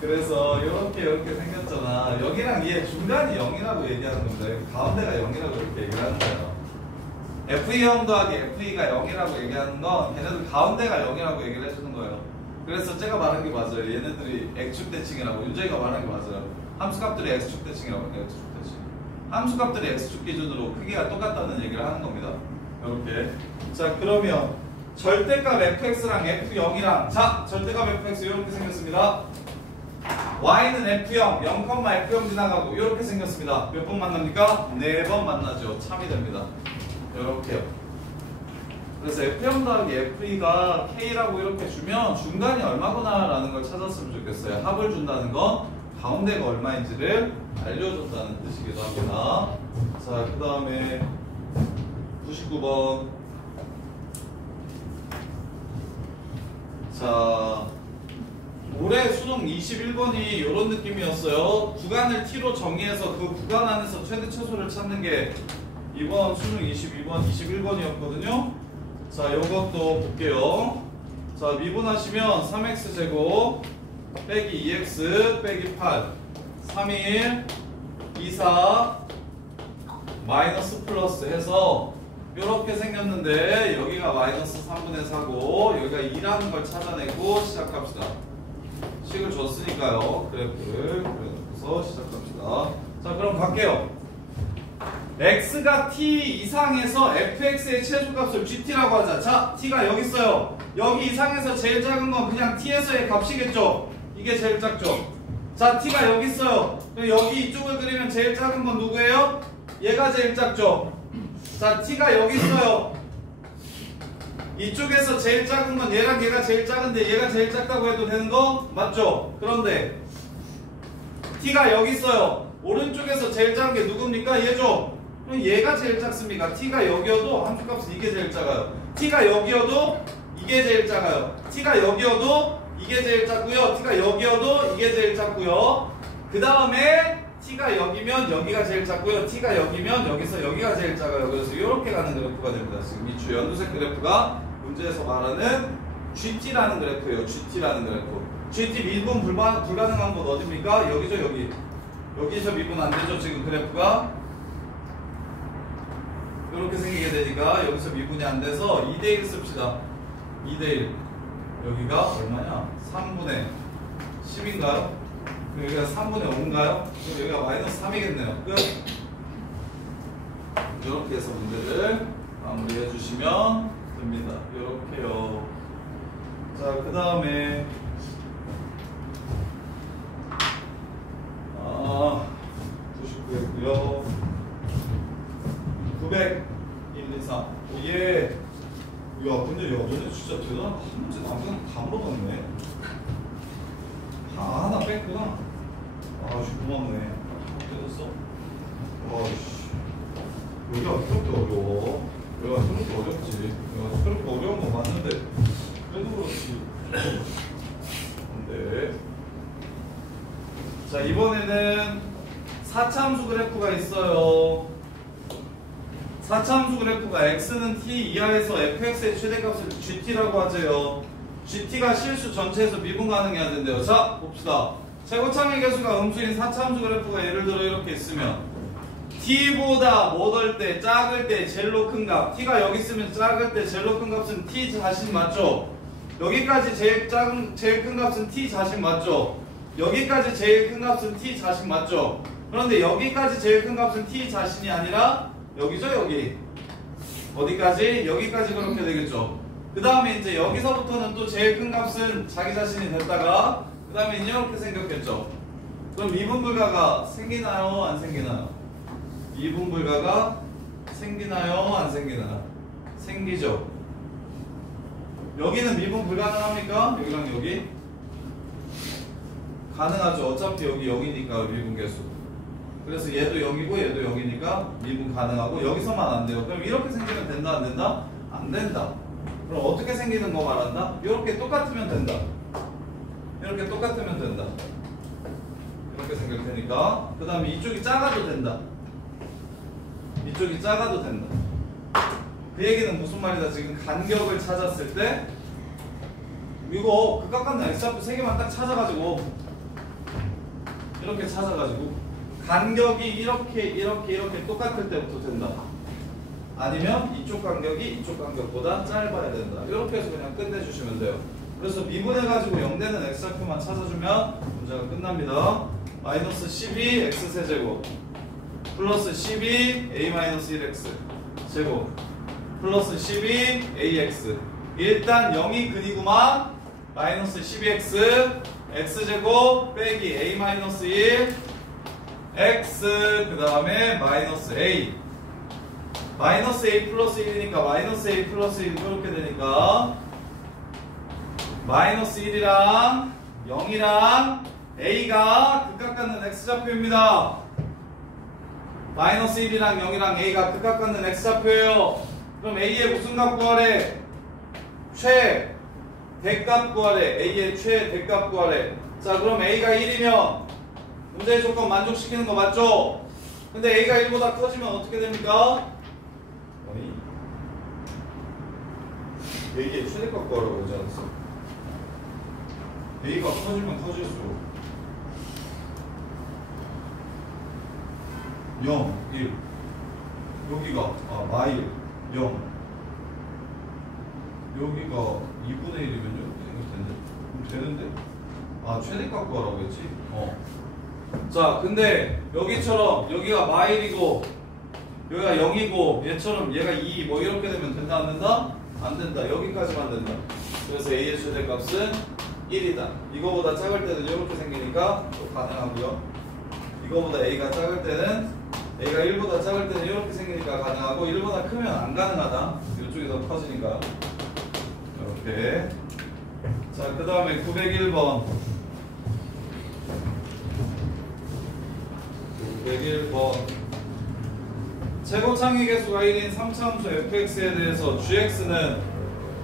그래서 이렇게 생겼잖아. 여기랑 얘 중간이 0이라고 얘기하는 겁니다. 가운데가 0이라고 이렇게 얘기를 하는 거예요. FE0 더하기 FE가 0이라고 얘기하는 건 걔네들 가운데가 0이라고 얘기를 해주는 거예요. 그래서 제가 말한 게 맞아요. 얘네들이 X축 대칭이라고, 윤정이가 말한 게 맞아요. 함수값들이 X축 대칭이라고 해요. X축 대칭. 함수값들이 X축 기준으로 크기가 똑같다는 얘기를 하는 겁니다. 이렇게. 자, 그러면 절대값 fx랑 f0이랑, 자, 절대값 fx 이렇게 생겼습니다. y는 f0, 0,f0 지나가고 이렇게 생겼습니다. 몇 번 만납니까? 4번 만나죠. 참이 됩니다. 이렇게요. 그래서 f0 더하기 fe가 k라고 이렇게 주면 중간이 얼마구나 라는 걸 찾았으면 좋겠어요. 합을 준다는 건 가운데가 얼마인지를 알려줬다는 뜻이기도 합니다. 자, 그 다음에 99번. 자, 올해 수능 21번이 이런 느낌이었어요. 구간을 t로 정의해서 그 구간 안에서 최대 최소를 찾는 게 이번 수능 21번이었거든요. 자, 요것도 볼게요. 자, 미분하시면 3x제곱 빼기 2x 빼기 8 321 24 마이너스 플러스 해서 이렇게 생겼는데 여기가 마이너스 3분의 4고 여기가 2라는 걸 찾아내고 시작합시다. 식을 줬으니까요. 그래프를 그려놓고서 시작합시다. 자, 그럼 갈게요. x가 t 이상에서 fx의 최소값을 gt라고 하자. 자, t가 여기 있어요. 여기 이상에서 제일 작은 건 그냥 t에서의 값이겠죠. 이게 제일 작죠. 자, t가 여기 있어요. 그럼 여기 이쪽을 그리면 제일 작은 건 누구예요? 얘가 제일 작죠. 자, t가 여기 있어요. 이쪽에서 제일 작은 건 얘랑 얘가 제일 작은데 얘가 제일 작다고 해도 되는 거 맞죠? 그런데 t가 여기 있어요. 오른쪽에서 제일 작은 게 누굽니까? 얘죠? 그럼 얘가 제일 작습니까? t가 여기여도 함수값은 이게 제일 작아요. t가 여기여도 이게 제일 작아요. t가 여기여도 이게 제일 작고요. t가 여기여도 이게 제일 작고요. 그 다음에 t가 여기면 여기가 제일 작고요. t가 여기면 여기서 여기가 제일 작아요. 그래서 이렇게 가는 그래프가 됩니다. 지금 이 연두색 그래프가 문제에서 말하는 GT라는 그래프예요. GT라는 그래프. GT 미분 불가능한 곳 어디입니까? 여기죠, 여기. 여기서 미분 안 되죠, 지금 그래프가. 이렇게 생기게 되니까 여기서 미분이 안 돼서 2대1 씁시다. 2대1. 여기가 얼마냐? 3분의 10인가요? 여기가 3분의 5인가요? 그럼 여기가 마이너스 3이겠네요. 끝. 이렇게 해서 문제를 마무리해 주시면 됩니다. 이렇게요. 자, 그 다음에 99였고요. 900 1, 2, 3. 예. 야, 근데 야, 너네 진짜 대단하다. 한 문제 남편 다 먹었네. 다 하나 뺐구나. 아씨, 고맙네. 뜯었어. 아씨. 여기가 그렇게 어려워. 여기가 그렇게 어렵지. 여기가 그렇게 어려운 거 맞는데 그래도 그렇지. 근데 자, 이번에는 4차함수 그래프가 있어요. 4차함수 그래프가 x는 t 이하에서 fx의 최대값을 gt라고 하재요. gt가 실수 전체에서 미분 가능해야 된대요. 자, 봅시다. 최고창의 개수가 음수인 4차함수 그래프가 예를 들어 이렇게 있으면 t보다 못할 때, 작을 때 제일로 큰 값, t가 여기 있으면 작을 때 제일로 큰 값은 t 자신 맞죠? 여기까지 제일 큰 값은 t 자신 맞죠? 여기까지 제일 큰 값은 t 자신 맞죠? 그런데 여기까지 제일 큰 값은 t 자신이 아니라 여기죠, 여기. 어디까지? 여기까지 그렇게 되겠죠. 그 다음에 이제 여기서부터는 또 제일 큰 값은 자기 자신이 됐다가 그 다음에 이렇게 생겼겠죠. 그럼 미분불가가 생기나요? 안 생기나요? 미분불가가 생기나요? 안 생기나요? 생기죠. 여기는 미분 불가능합니까? 여기랑 여기? 가능하죠. 어차피 여기 0이니까 미분계수. 그래서 얘도 0이고 얘도 0이니까 미분 가능하고 여기서만 안 돼요. 그럼 이렇게 생기면 된다 안 된다? 안 된다. 그럼 어떻게 생기는 거 말한다? 이렇게 똑같으면 된다. 이렇게 똑같으면 된다. 이렇게 생길 테니까. 그 다음에 이쪽이 작아도 된다. 이쪽이 작아도 된다. 그 얘기는 무슨 말이다? 지금 간격을 찾았을 때 이거 극각각는 X좌표 3개만 딱 찾아가지고 이렇게 찾아가지고 간격이 이렇게 똑같을 때부터 된다. 아니면 이쪽 간격이 이쪽 간격보다 짧아야 된다. 이렇게 해서 그냥 끝내주시면 돼요. 그래서 미분해가지고 0되는 X좌표만 찾아주면 문제가 끝납니다. 마이너스 12 X세제곱 플러스 12 A-1X 제곱 플러스 12 AX. 일단 0이 근이구만. 마이너스 12X X제곱 빼기 A-1 X 그 다음에 마이너스 A. 마이너스 A 플러스 1이니까 마이너스 A 플러스 1 이렇게 되니까 마이너스 1이랑 0이랑 A가 극각갖는 X좌표입니다. 마이너스 1이랑 0이랑 A가 극각갖는 X좌표예요. 그럼 A의 무슨 값 구하래? 최대값 구하래. A의 최대값 구하래. 자, 그럼 A가 1이면 문제의 조건 만족시키는 거 맞죠? 근데 A가 1보다 커지면 어떻게 됩니까? 아니, A의 최대값 구하라고 하지 않았어? A가 커지면 커질수록 0, 1 여기가 마일 0 여기가 2분의 1이면요? 그럼 되는데? 최대값 구하라고 했지? 자, 근데 여기처럼 여기가 마일이고 여기가 0이고 얘처럼 얘가 2 뭐 이렇게 되면 된다 안 된다? 안 된다. 여기까지만 된다. 그래서 A의 최대값은 1이다. 이거보다 작을 때는 이렇게 생기니까 또 가능하고요. 이거보다 A가 작을 때는 A가 1보다 작을 때는 이렇게 생기니까 가능하고 1보다 크면 안 가능하다. 이쪽이 더 커지니까 이렇게. 자, 그 다음에 901번 901번 최고창의 개수가 1인 3차함수 fx에 대해서 gx는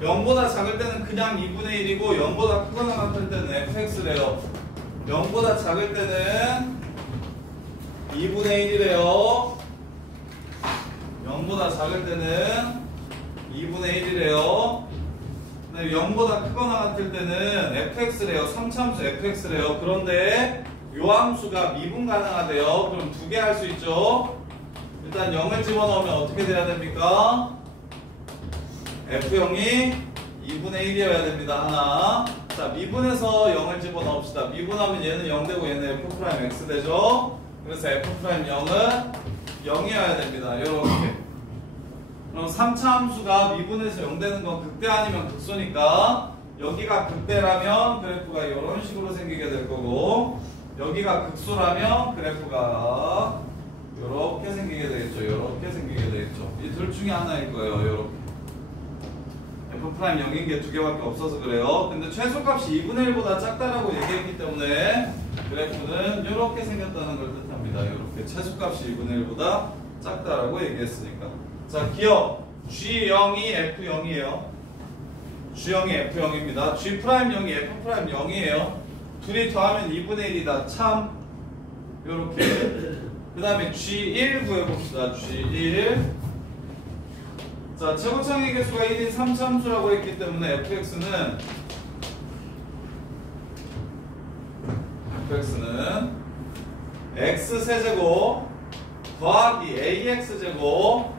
0보다 작을 때는 그냥 2분의 1이고 0보다 크거나 같을 때는 fx래요. 0보다 작을 때는 2분의 1이래요. 0보다 작을 때는 2분의 1이래요. 0보다 크거나 같을 때는 fx래요. 3차함수 fx래요. 그런데 요 함수가 미분 가능하대요. 그럼 두 개 할 수 있죠. 일단 0을 집어넣으면 어떻게 돼야 됩니까? f0이 2분의 1이어야 됩니다. 하나. 자, 미분해서 0을 집어넣읍시다. 미분하면 얘는 0 되고 얘는 f'x 되죠. 그래서 f'0은 0이어야 됩니다. 이렇게. 그럼 3차 함수가 미분해서 0 되는 건 극대 아니면 극소니까 여기가 극대라면 그래프가 이런 식으로 생기게 될 거고 여기가 극소라면 그래프가 이렇게 생기게 되겠죠. 이렇게 생기게 되겠죠. 이 둘 중에 하나일 거예요. 이렇게. f'0인 게 두 개밖에 없어서 그래요. 근데 최소값이 2분의 1보다 작다라고 얘기했기 때문에 그래프는 이렇게 생겼다는 걸 뜻합니다. 이렇게 최소값이 2분의 1보다 작다라고 얘기했으니까. 자, 기억 G0이 F0이에요. G0이 F0입니다. G'0이 F'0이에요. 둘이 더하면 2분의 1이다. 참 요렇게. 그 다음에 G1 구해봅시다. G1. 자, 최고창의 개수가 1인 3차함수라고 했기 때문에 fx는 x세제곱 더하기 ax제곱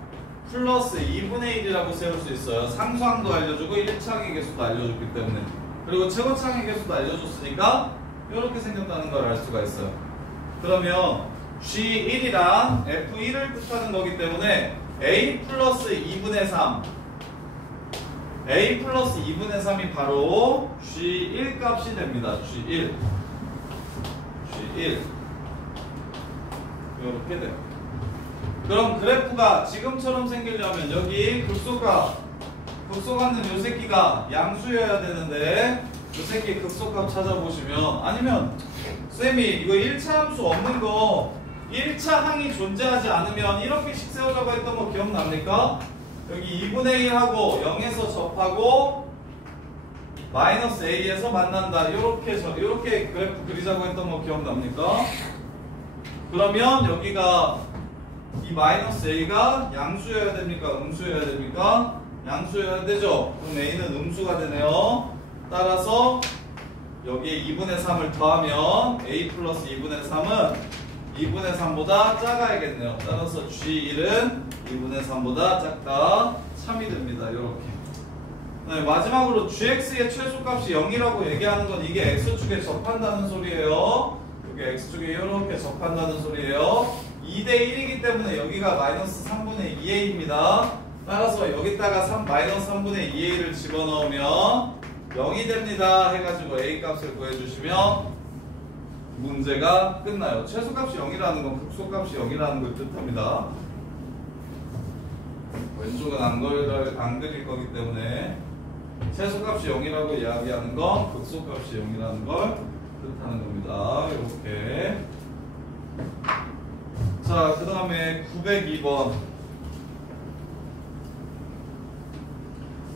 플러스 2분의 1이라고 세울 수 있어요. 상수항도 알려주고 1차의 개수도 알려줬기 때문에. 그리고 최고창의 개수도 알려줬으니까 이렇게 생겼다는 걸 알 수가 있어요. 그러면 G1이랑 F1을 뜻하는 거기 때문에 A 플러스 2분의 3 A 플러스 2분의 3이 바로 G1 값이 됩니다. G1 이렇게 돼요. 그럼 그래프가 지금처럼 생기려면 여기 극소값는 요 새끼가 양수여야 되는데 요 새끼 극소값 찾아보시면, 아니면 쌤이 이거 1차 함수 없는 거 1차 항이 존재하지 않으면 이렇게씩 세우자고 했던 거 기억납니까? 여기 2분의 1하고 0에서 접하고 마이너스 a에서 만난다. 요렇게 그래프 그리자고 했던 거 기억납니까? 그러면 여기가 이 마이너스 a가 양수여야 됩니까? 음수여야 됩니까? 양수여야 되죠? 그럼 a는 음수가 되네요. 따라서 여기에 2분의 3을 더하면 a 플러스 2분의 3은 2분의 3보다 작아야겠네요. 따라서 G1은 2분의 3보다 작다. 참이 됩니다. 이렇게. 네, 마지막으로 GX의 최소값이 0이라고 얘기하는 건 이게 X축에 접한다는 소리예요. 이게 X축에 이렇게 접한다는 소리예요. 2대 1이기 때문에 여기가 마이너스 3분의 2a입니다. 따라서 여기다가 마이너스 3분의 2a를 집어넣으면 0이 됩니다. 해가지고 a 값을 구해주시면 문제가 끝나요. 최소값이 0이라는 건 극소값이 0이라는 걸 뜻합니다. 왼쪽은 안 그릴 거기 때문에 최소값이 0이라고 이야기하는 건 극소값이 0이라는 걸 뜻하는 겁니다. 이렇게. 자, 그 다음에 902번.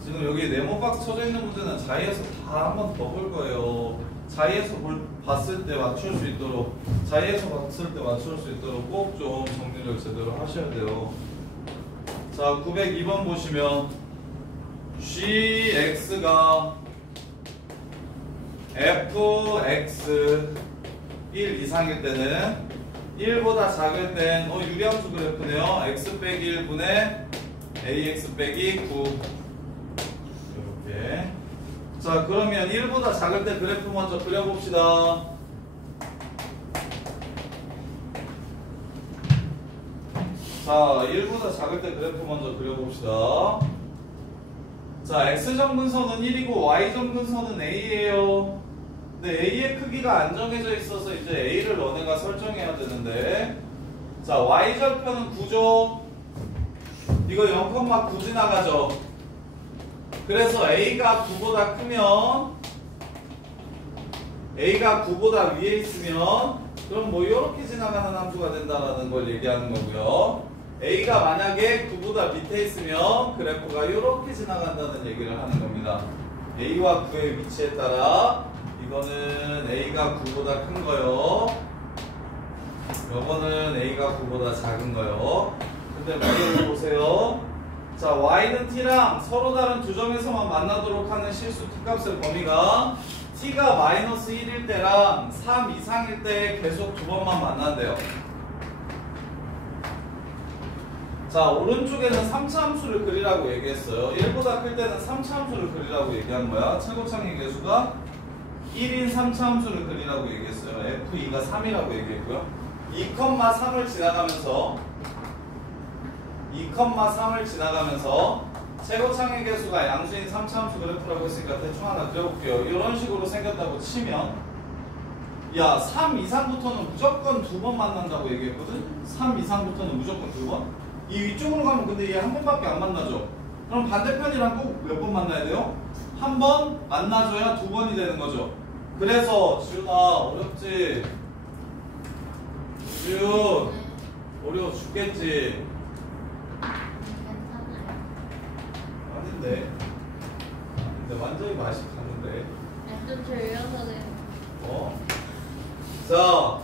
지금 여기 네모박스 쳐져 있는 문제는 자의에서 다 한 번 더 볼 거예요. 자의에서 봤을 때 맞출 수 있도록, 자의에서 봤을 때 맞출 수 있도록 꼭 좀 정리를 제대로 하셔야 돼요. 자, 902번 보시면 gx가 fx 1 이상일 때는 1보다 작을 땐 유리함수 그래프네요. x 빼기 1분의 ax 빼기 9. 이렇게. 자, 그러면 1보다 작을 때 그래프 먼저 그려봅시다. 자, 1보다 작을 때 그래프 먼저 그려봅시다. 자, x점근선은 1이고 y점근선은 a예요. 근데 a의 크기가 안 정해져 있어서 이제 a를 너네가 설정해야 되는데, 자, y절편은 9죠. 이거 0,9 지나가죠. 그래서 a가 9보다 크면, a가 9보다 위에 있으면 그럼 뭐 이렇게 지나가는 함수가 된다는 걸 얘기하는 거고요. a가 만약에 9보다 밑에 있으면 그래프가 이렇게 지나간다는 얘기를 하는 겁니다. a와 9의 위치에 따라 이거는 a가 9보다 큰 거요. 요거는 a가 9보다 작은 거요. 근데 문제를 보세요. 자, y는 t랑 서로 다른 두 점에서만 만나도록 하는 실수 t값의 범위가 t가 마이너스 1일 때랑 3 이상일 때 계속 두 번만 만난대요. 자, 오른쪽에는 3차 함수를 그리라고 얘기했어요. 1보다 클 때는 3차 함수를 그리라고 얘기한 거야. 최고창의 개수가 1인 3차 함수를 그리라고 얘기했어요. f2가 3이라고 얘기했고요. 2,3을 지나가면서 최고창의 개수가 양수인 3차 함수 그래프라고 했으니까 대충 하나 그려볼게요. 이런 식으로 생겼다고 치면, 야, 3 이상부터는 무조건 두 번 만난다고 얘기했거든? 3 이상부터는 무조건 두 번? 이 위쪽으로 가면 근데 얘 한 번밖에 안 만나죠? 그럼 반대편이랑 꼭 몇 번 만나야 돼요? 한 번 만나줘야 두 번이 되는 거죠. 그래서 지훈아, 어렵지? 지훈, 어려워 죽겠지? 아닌데 완전히 맛이 갔는데. 좀 졸려서 자,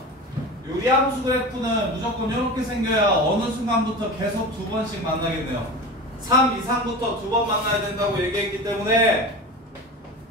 유리함수 그래프는 무조건 이렇게 생겨야 어느 순간부터 계속 두 번씩 만나겠네요. 3 이상부터 두 번 만나야 된다고 얘기했기 때문에,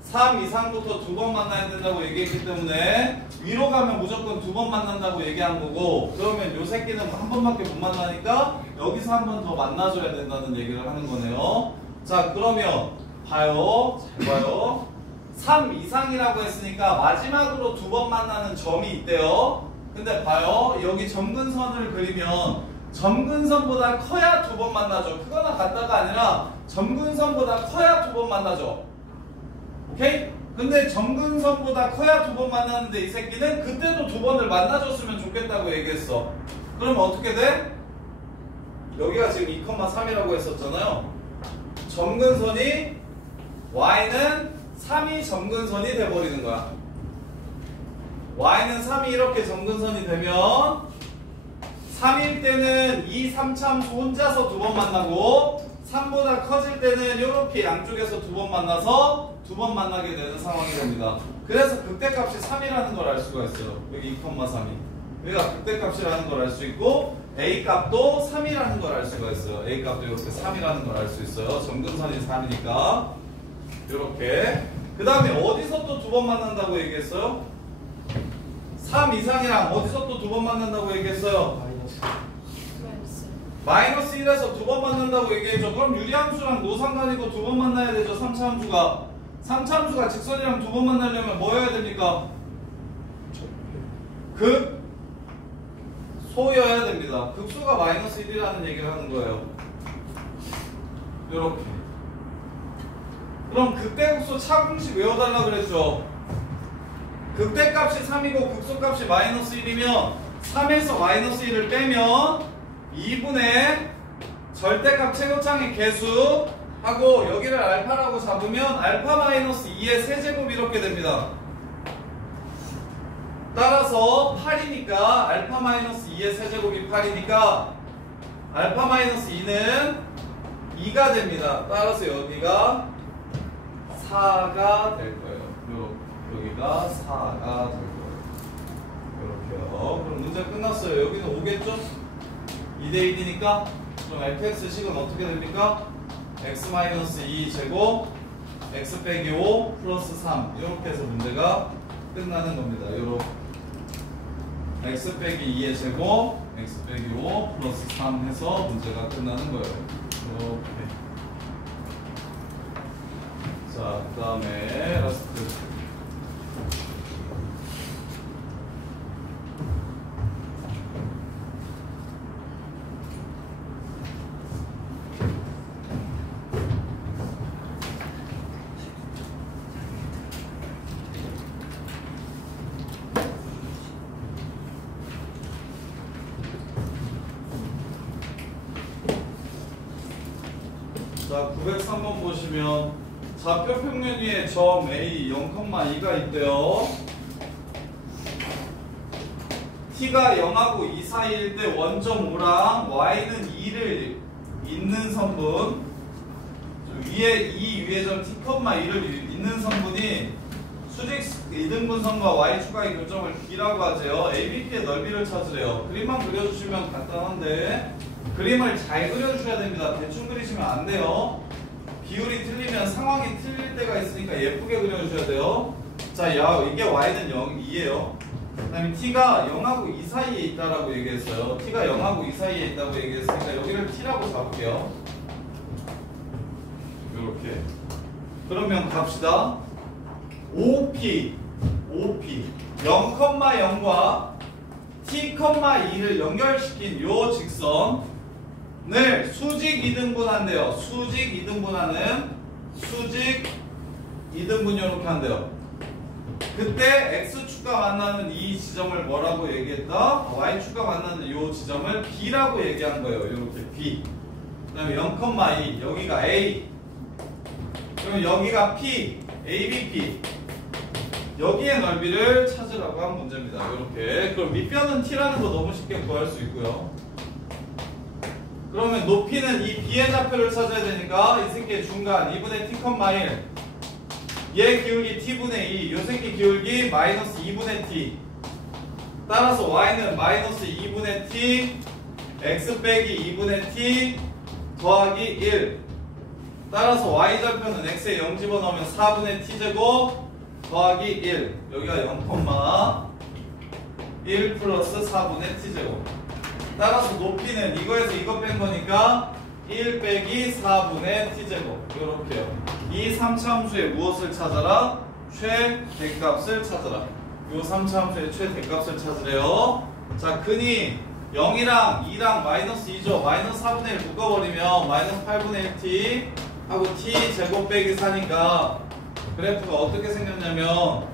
3 이상부터 두 번 만나야 된다고 얘기했기 때문에 위로 가면 무조건 두 번 만난다고 얘기한 거고, 그러면 요 새끼는 한 번밖에 못 만나니까 여기서 한 번 더 만나줘야 된다는 얘기를 하는 거네요. 자, 그러면 봐요. 잘 봐요. 3 이상이라고 했으니까 마지막으로 두 번 만나는 점이 있대요. 근데 봐요. 여기 점근선을 그리면 점근선보다 커야 두 번 만나죠. 크거나 같다가 아니라 점근선보다 커야 두 번 만나죠. 오케이? 근데 점근선보다 커야 두 번 만나는데 이 새끼는 그때도 두 번을 만나줬으면 좋겠다고 얘기했어. 그러면 어떻게 돼? 여기가 지금 2,3이라고 했었잖아요. 점근선이 y는 3이 점근선이 돼버리는 거야. y는 3이 이렇게 점근선이 되면 3일 때는 이 3차함수 혼자서 두 번 만나고 3보다 커질 때는 이렇게 양쪽에서 두 번 만나서 두 번 만나게 되는 상황이 됩니다. 그래서 극대값이 3이라는 걸 알 수가 있어요. 여기 2,3이. 여기가 극대값이라는 걸 알 수 있고 A값도 3이라는 걸 알 수가 있어요. A값도 이렇게 3이라는 걸 알 수 있어요. 점근선이 3이니까 이렇게. 그 다음에 어디서 또 두 번 만난다고 얘기했어요? 3 이상이랑 어디서 또 두 번 만난다고 얘기했어요? 마이너스 1에서 두 번 만난다고 얘기했죠. 그럼 유리함수랑 노상관이고 두 번 만나야 되죠. 3차 함수가. 3차 함수가 직선이랑 두 번 만나려면 뭐 해야 됩니까? 극소여야 됩니다. 극소가 마이너스 1이라는 얘기를 하는 거예요. 이렇게. 그럼 극대극소 차공식 외워달라 그랬죠. 극대값이 3이고 극소값이 마이너스 1이면 3에서 마이너스 1을 빼면 2분의 절대값 최고창의 개수 하고 여기를 알파라고 잡으면 알파 마이너스 2의 세제곱 이렇게 됩니다. 따라서 8이니까 알파 마이너스 2의 세제곱이 8이니까 알파 마이너스 2는 2가 됩니다. 따라서 여기가 4가 될 거예요. 여기가 4가 될 거예요. 이렇게요. 그럼 문제 끝났어요. 여기는 5겠죠? 2대1이니까 그럼 fx식은 어떻게 됩니까? x-2 제곱 x 빼기 5 플러스 3 이렇게 해서 문제가 끝나는 겁니다. 요렇게 x 빼기 2의 제곱 x 빼기 5 플러스 3 해서 문제가 끝나는 거예요. 이렇게. 자, 그 다음에 라스트. 자, 903번 보시면 좌표 평면 위에 점 A 0,2가 있대요. T가 0하고 2 사이일 때 원점 5랑 Y는 2를 있는 선분 위에 이 위에 점 T, 1을 있는 선분이 수직 이등분선과 Y 추가의 교점을 B라고 하세요. ABP의 넓이를 찾으래요. 그림만 그려주시면 간단한데 그림을 잘 그려주셔야 됩니다. 대충 그리시면 안 돼요. 비율이 틀리면 상황이 틀릴 때가 있으니까 예쁘게 그려주셔야 돼요. 자, 이게 Y는 2예요. 그 다음에 T가 0하고 2 사이에 있다라고 얘기했어요. T가 0하고 2 사이에 있다고 얘기했으니까 여기를 T라고 잡을게요. 이렇게. 그러면 갑시다. OP 0,0과 T,2를 연결시킨 요 직선 을 수직 이등분한대요. 수직 이등분하는 수직 이등분 이렇게 한대요. 그때 X축과 만나는 이 지점을 뭐라고 얘기했다? Y축과 만나는 이 지점을 B라고 얘기한 거예요. 이렇게 B. 그 다음에 0,2 여기가 A. 그럼 여기가 P, ABP. 여기의 넓이를 찾으라고 한 문제입니다. 이렇게. 그럼 밑변은 T라는 거 너무 쉽게 구할 수 있고요. 그러면 높이는 이 B의 좌표를 찾아야 되니까 이 새끼의 중간 2분의 T,1 얘 기울기 T분의 2 요 새끼 기울기 마이너스 2분의 T 따라서 Y는 마이너스 2분의 T X 빼기 2분의 T 더하기 1 따라서 Y좌표는 X에 0 집어넣으면 4분의 T제곱 더하기 1 여기가 0,1 플러스 4분의 T제곱 따라서 높이는 이거에서 이거 뺀 거니까 1 빼기 4분의 T제곱 이렇게요. 이 3차 함수의 무엇을 찾아라? 최대값을 찾아라. 요 3차 함수의 최대값을 찾으래요. 자, 근이 0이랑 2랑 마이너스 2죠. 마이너스 4분의 1 묶어버리면 마이너스 8분의 1T 하고 T제곱 빼기 4니까 그래프가 어떻게 생겼냐면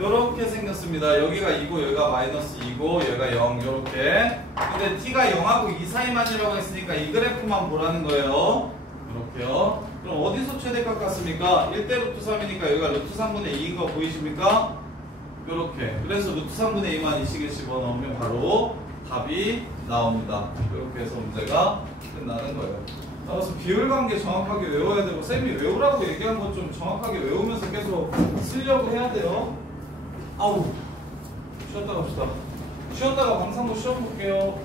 요렇게 생겼습니다. 여기가 2고 여기가 마이너스 2고 여기가 0 요렇게. 근데 t가 0하고 2 사이만이라고 했으니까 이 그래프만 보라는 거예요. 이렇게요. 그럼 어디서 최대값 같습니까? 1대 루트 3이니까 여기가 루트 3분의 2인 거 보이십니까? 요렇게. 그래서 루트 3분의 2만 이 식에 집어넣으면 바로 답이 나옵니다. 이렇게 해서 문제가 끝나는 거예요. 따라서 비율관계 정확하게 외워야 되고, 쌤이 외우라고 얘기한 거 좀 정확하게 외우면서 계속 쓰려고 해야 돼요. 아우, 쉬었다 갑시다. 쉬었다가 강산모 시험 볼게요.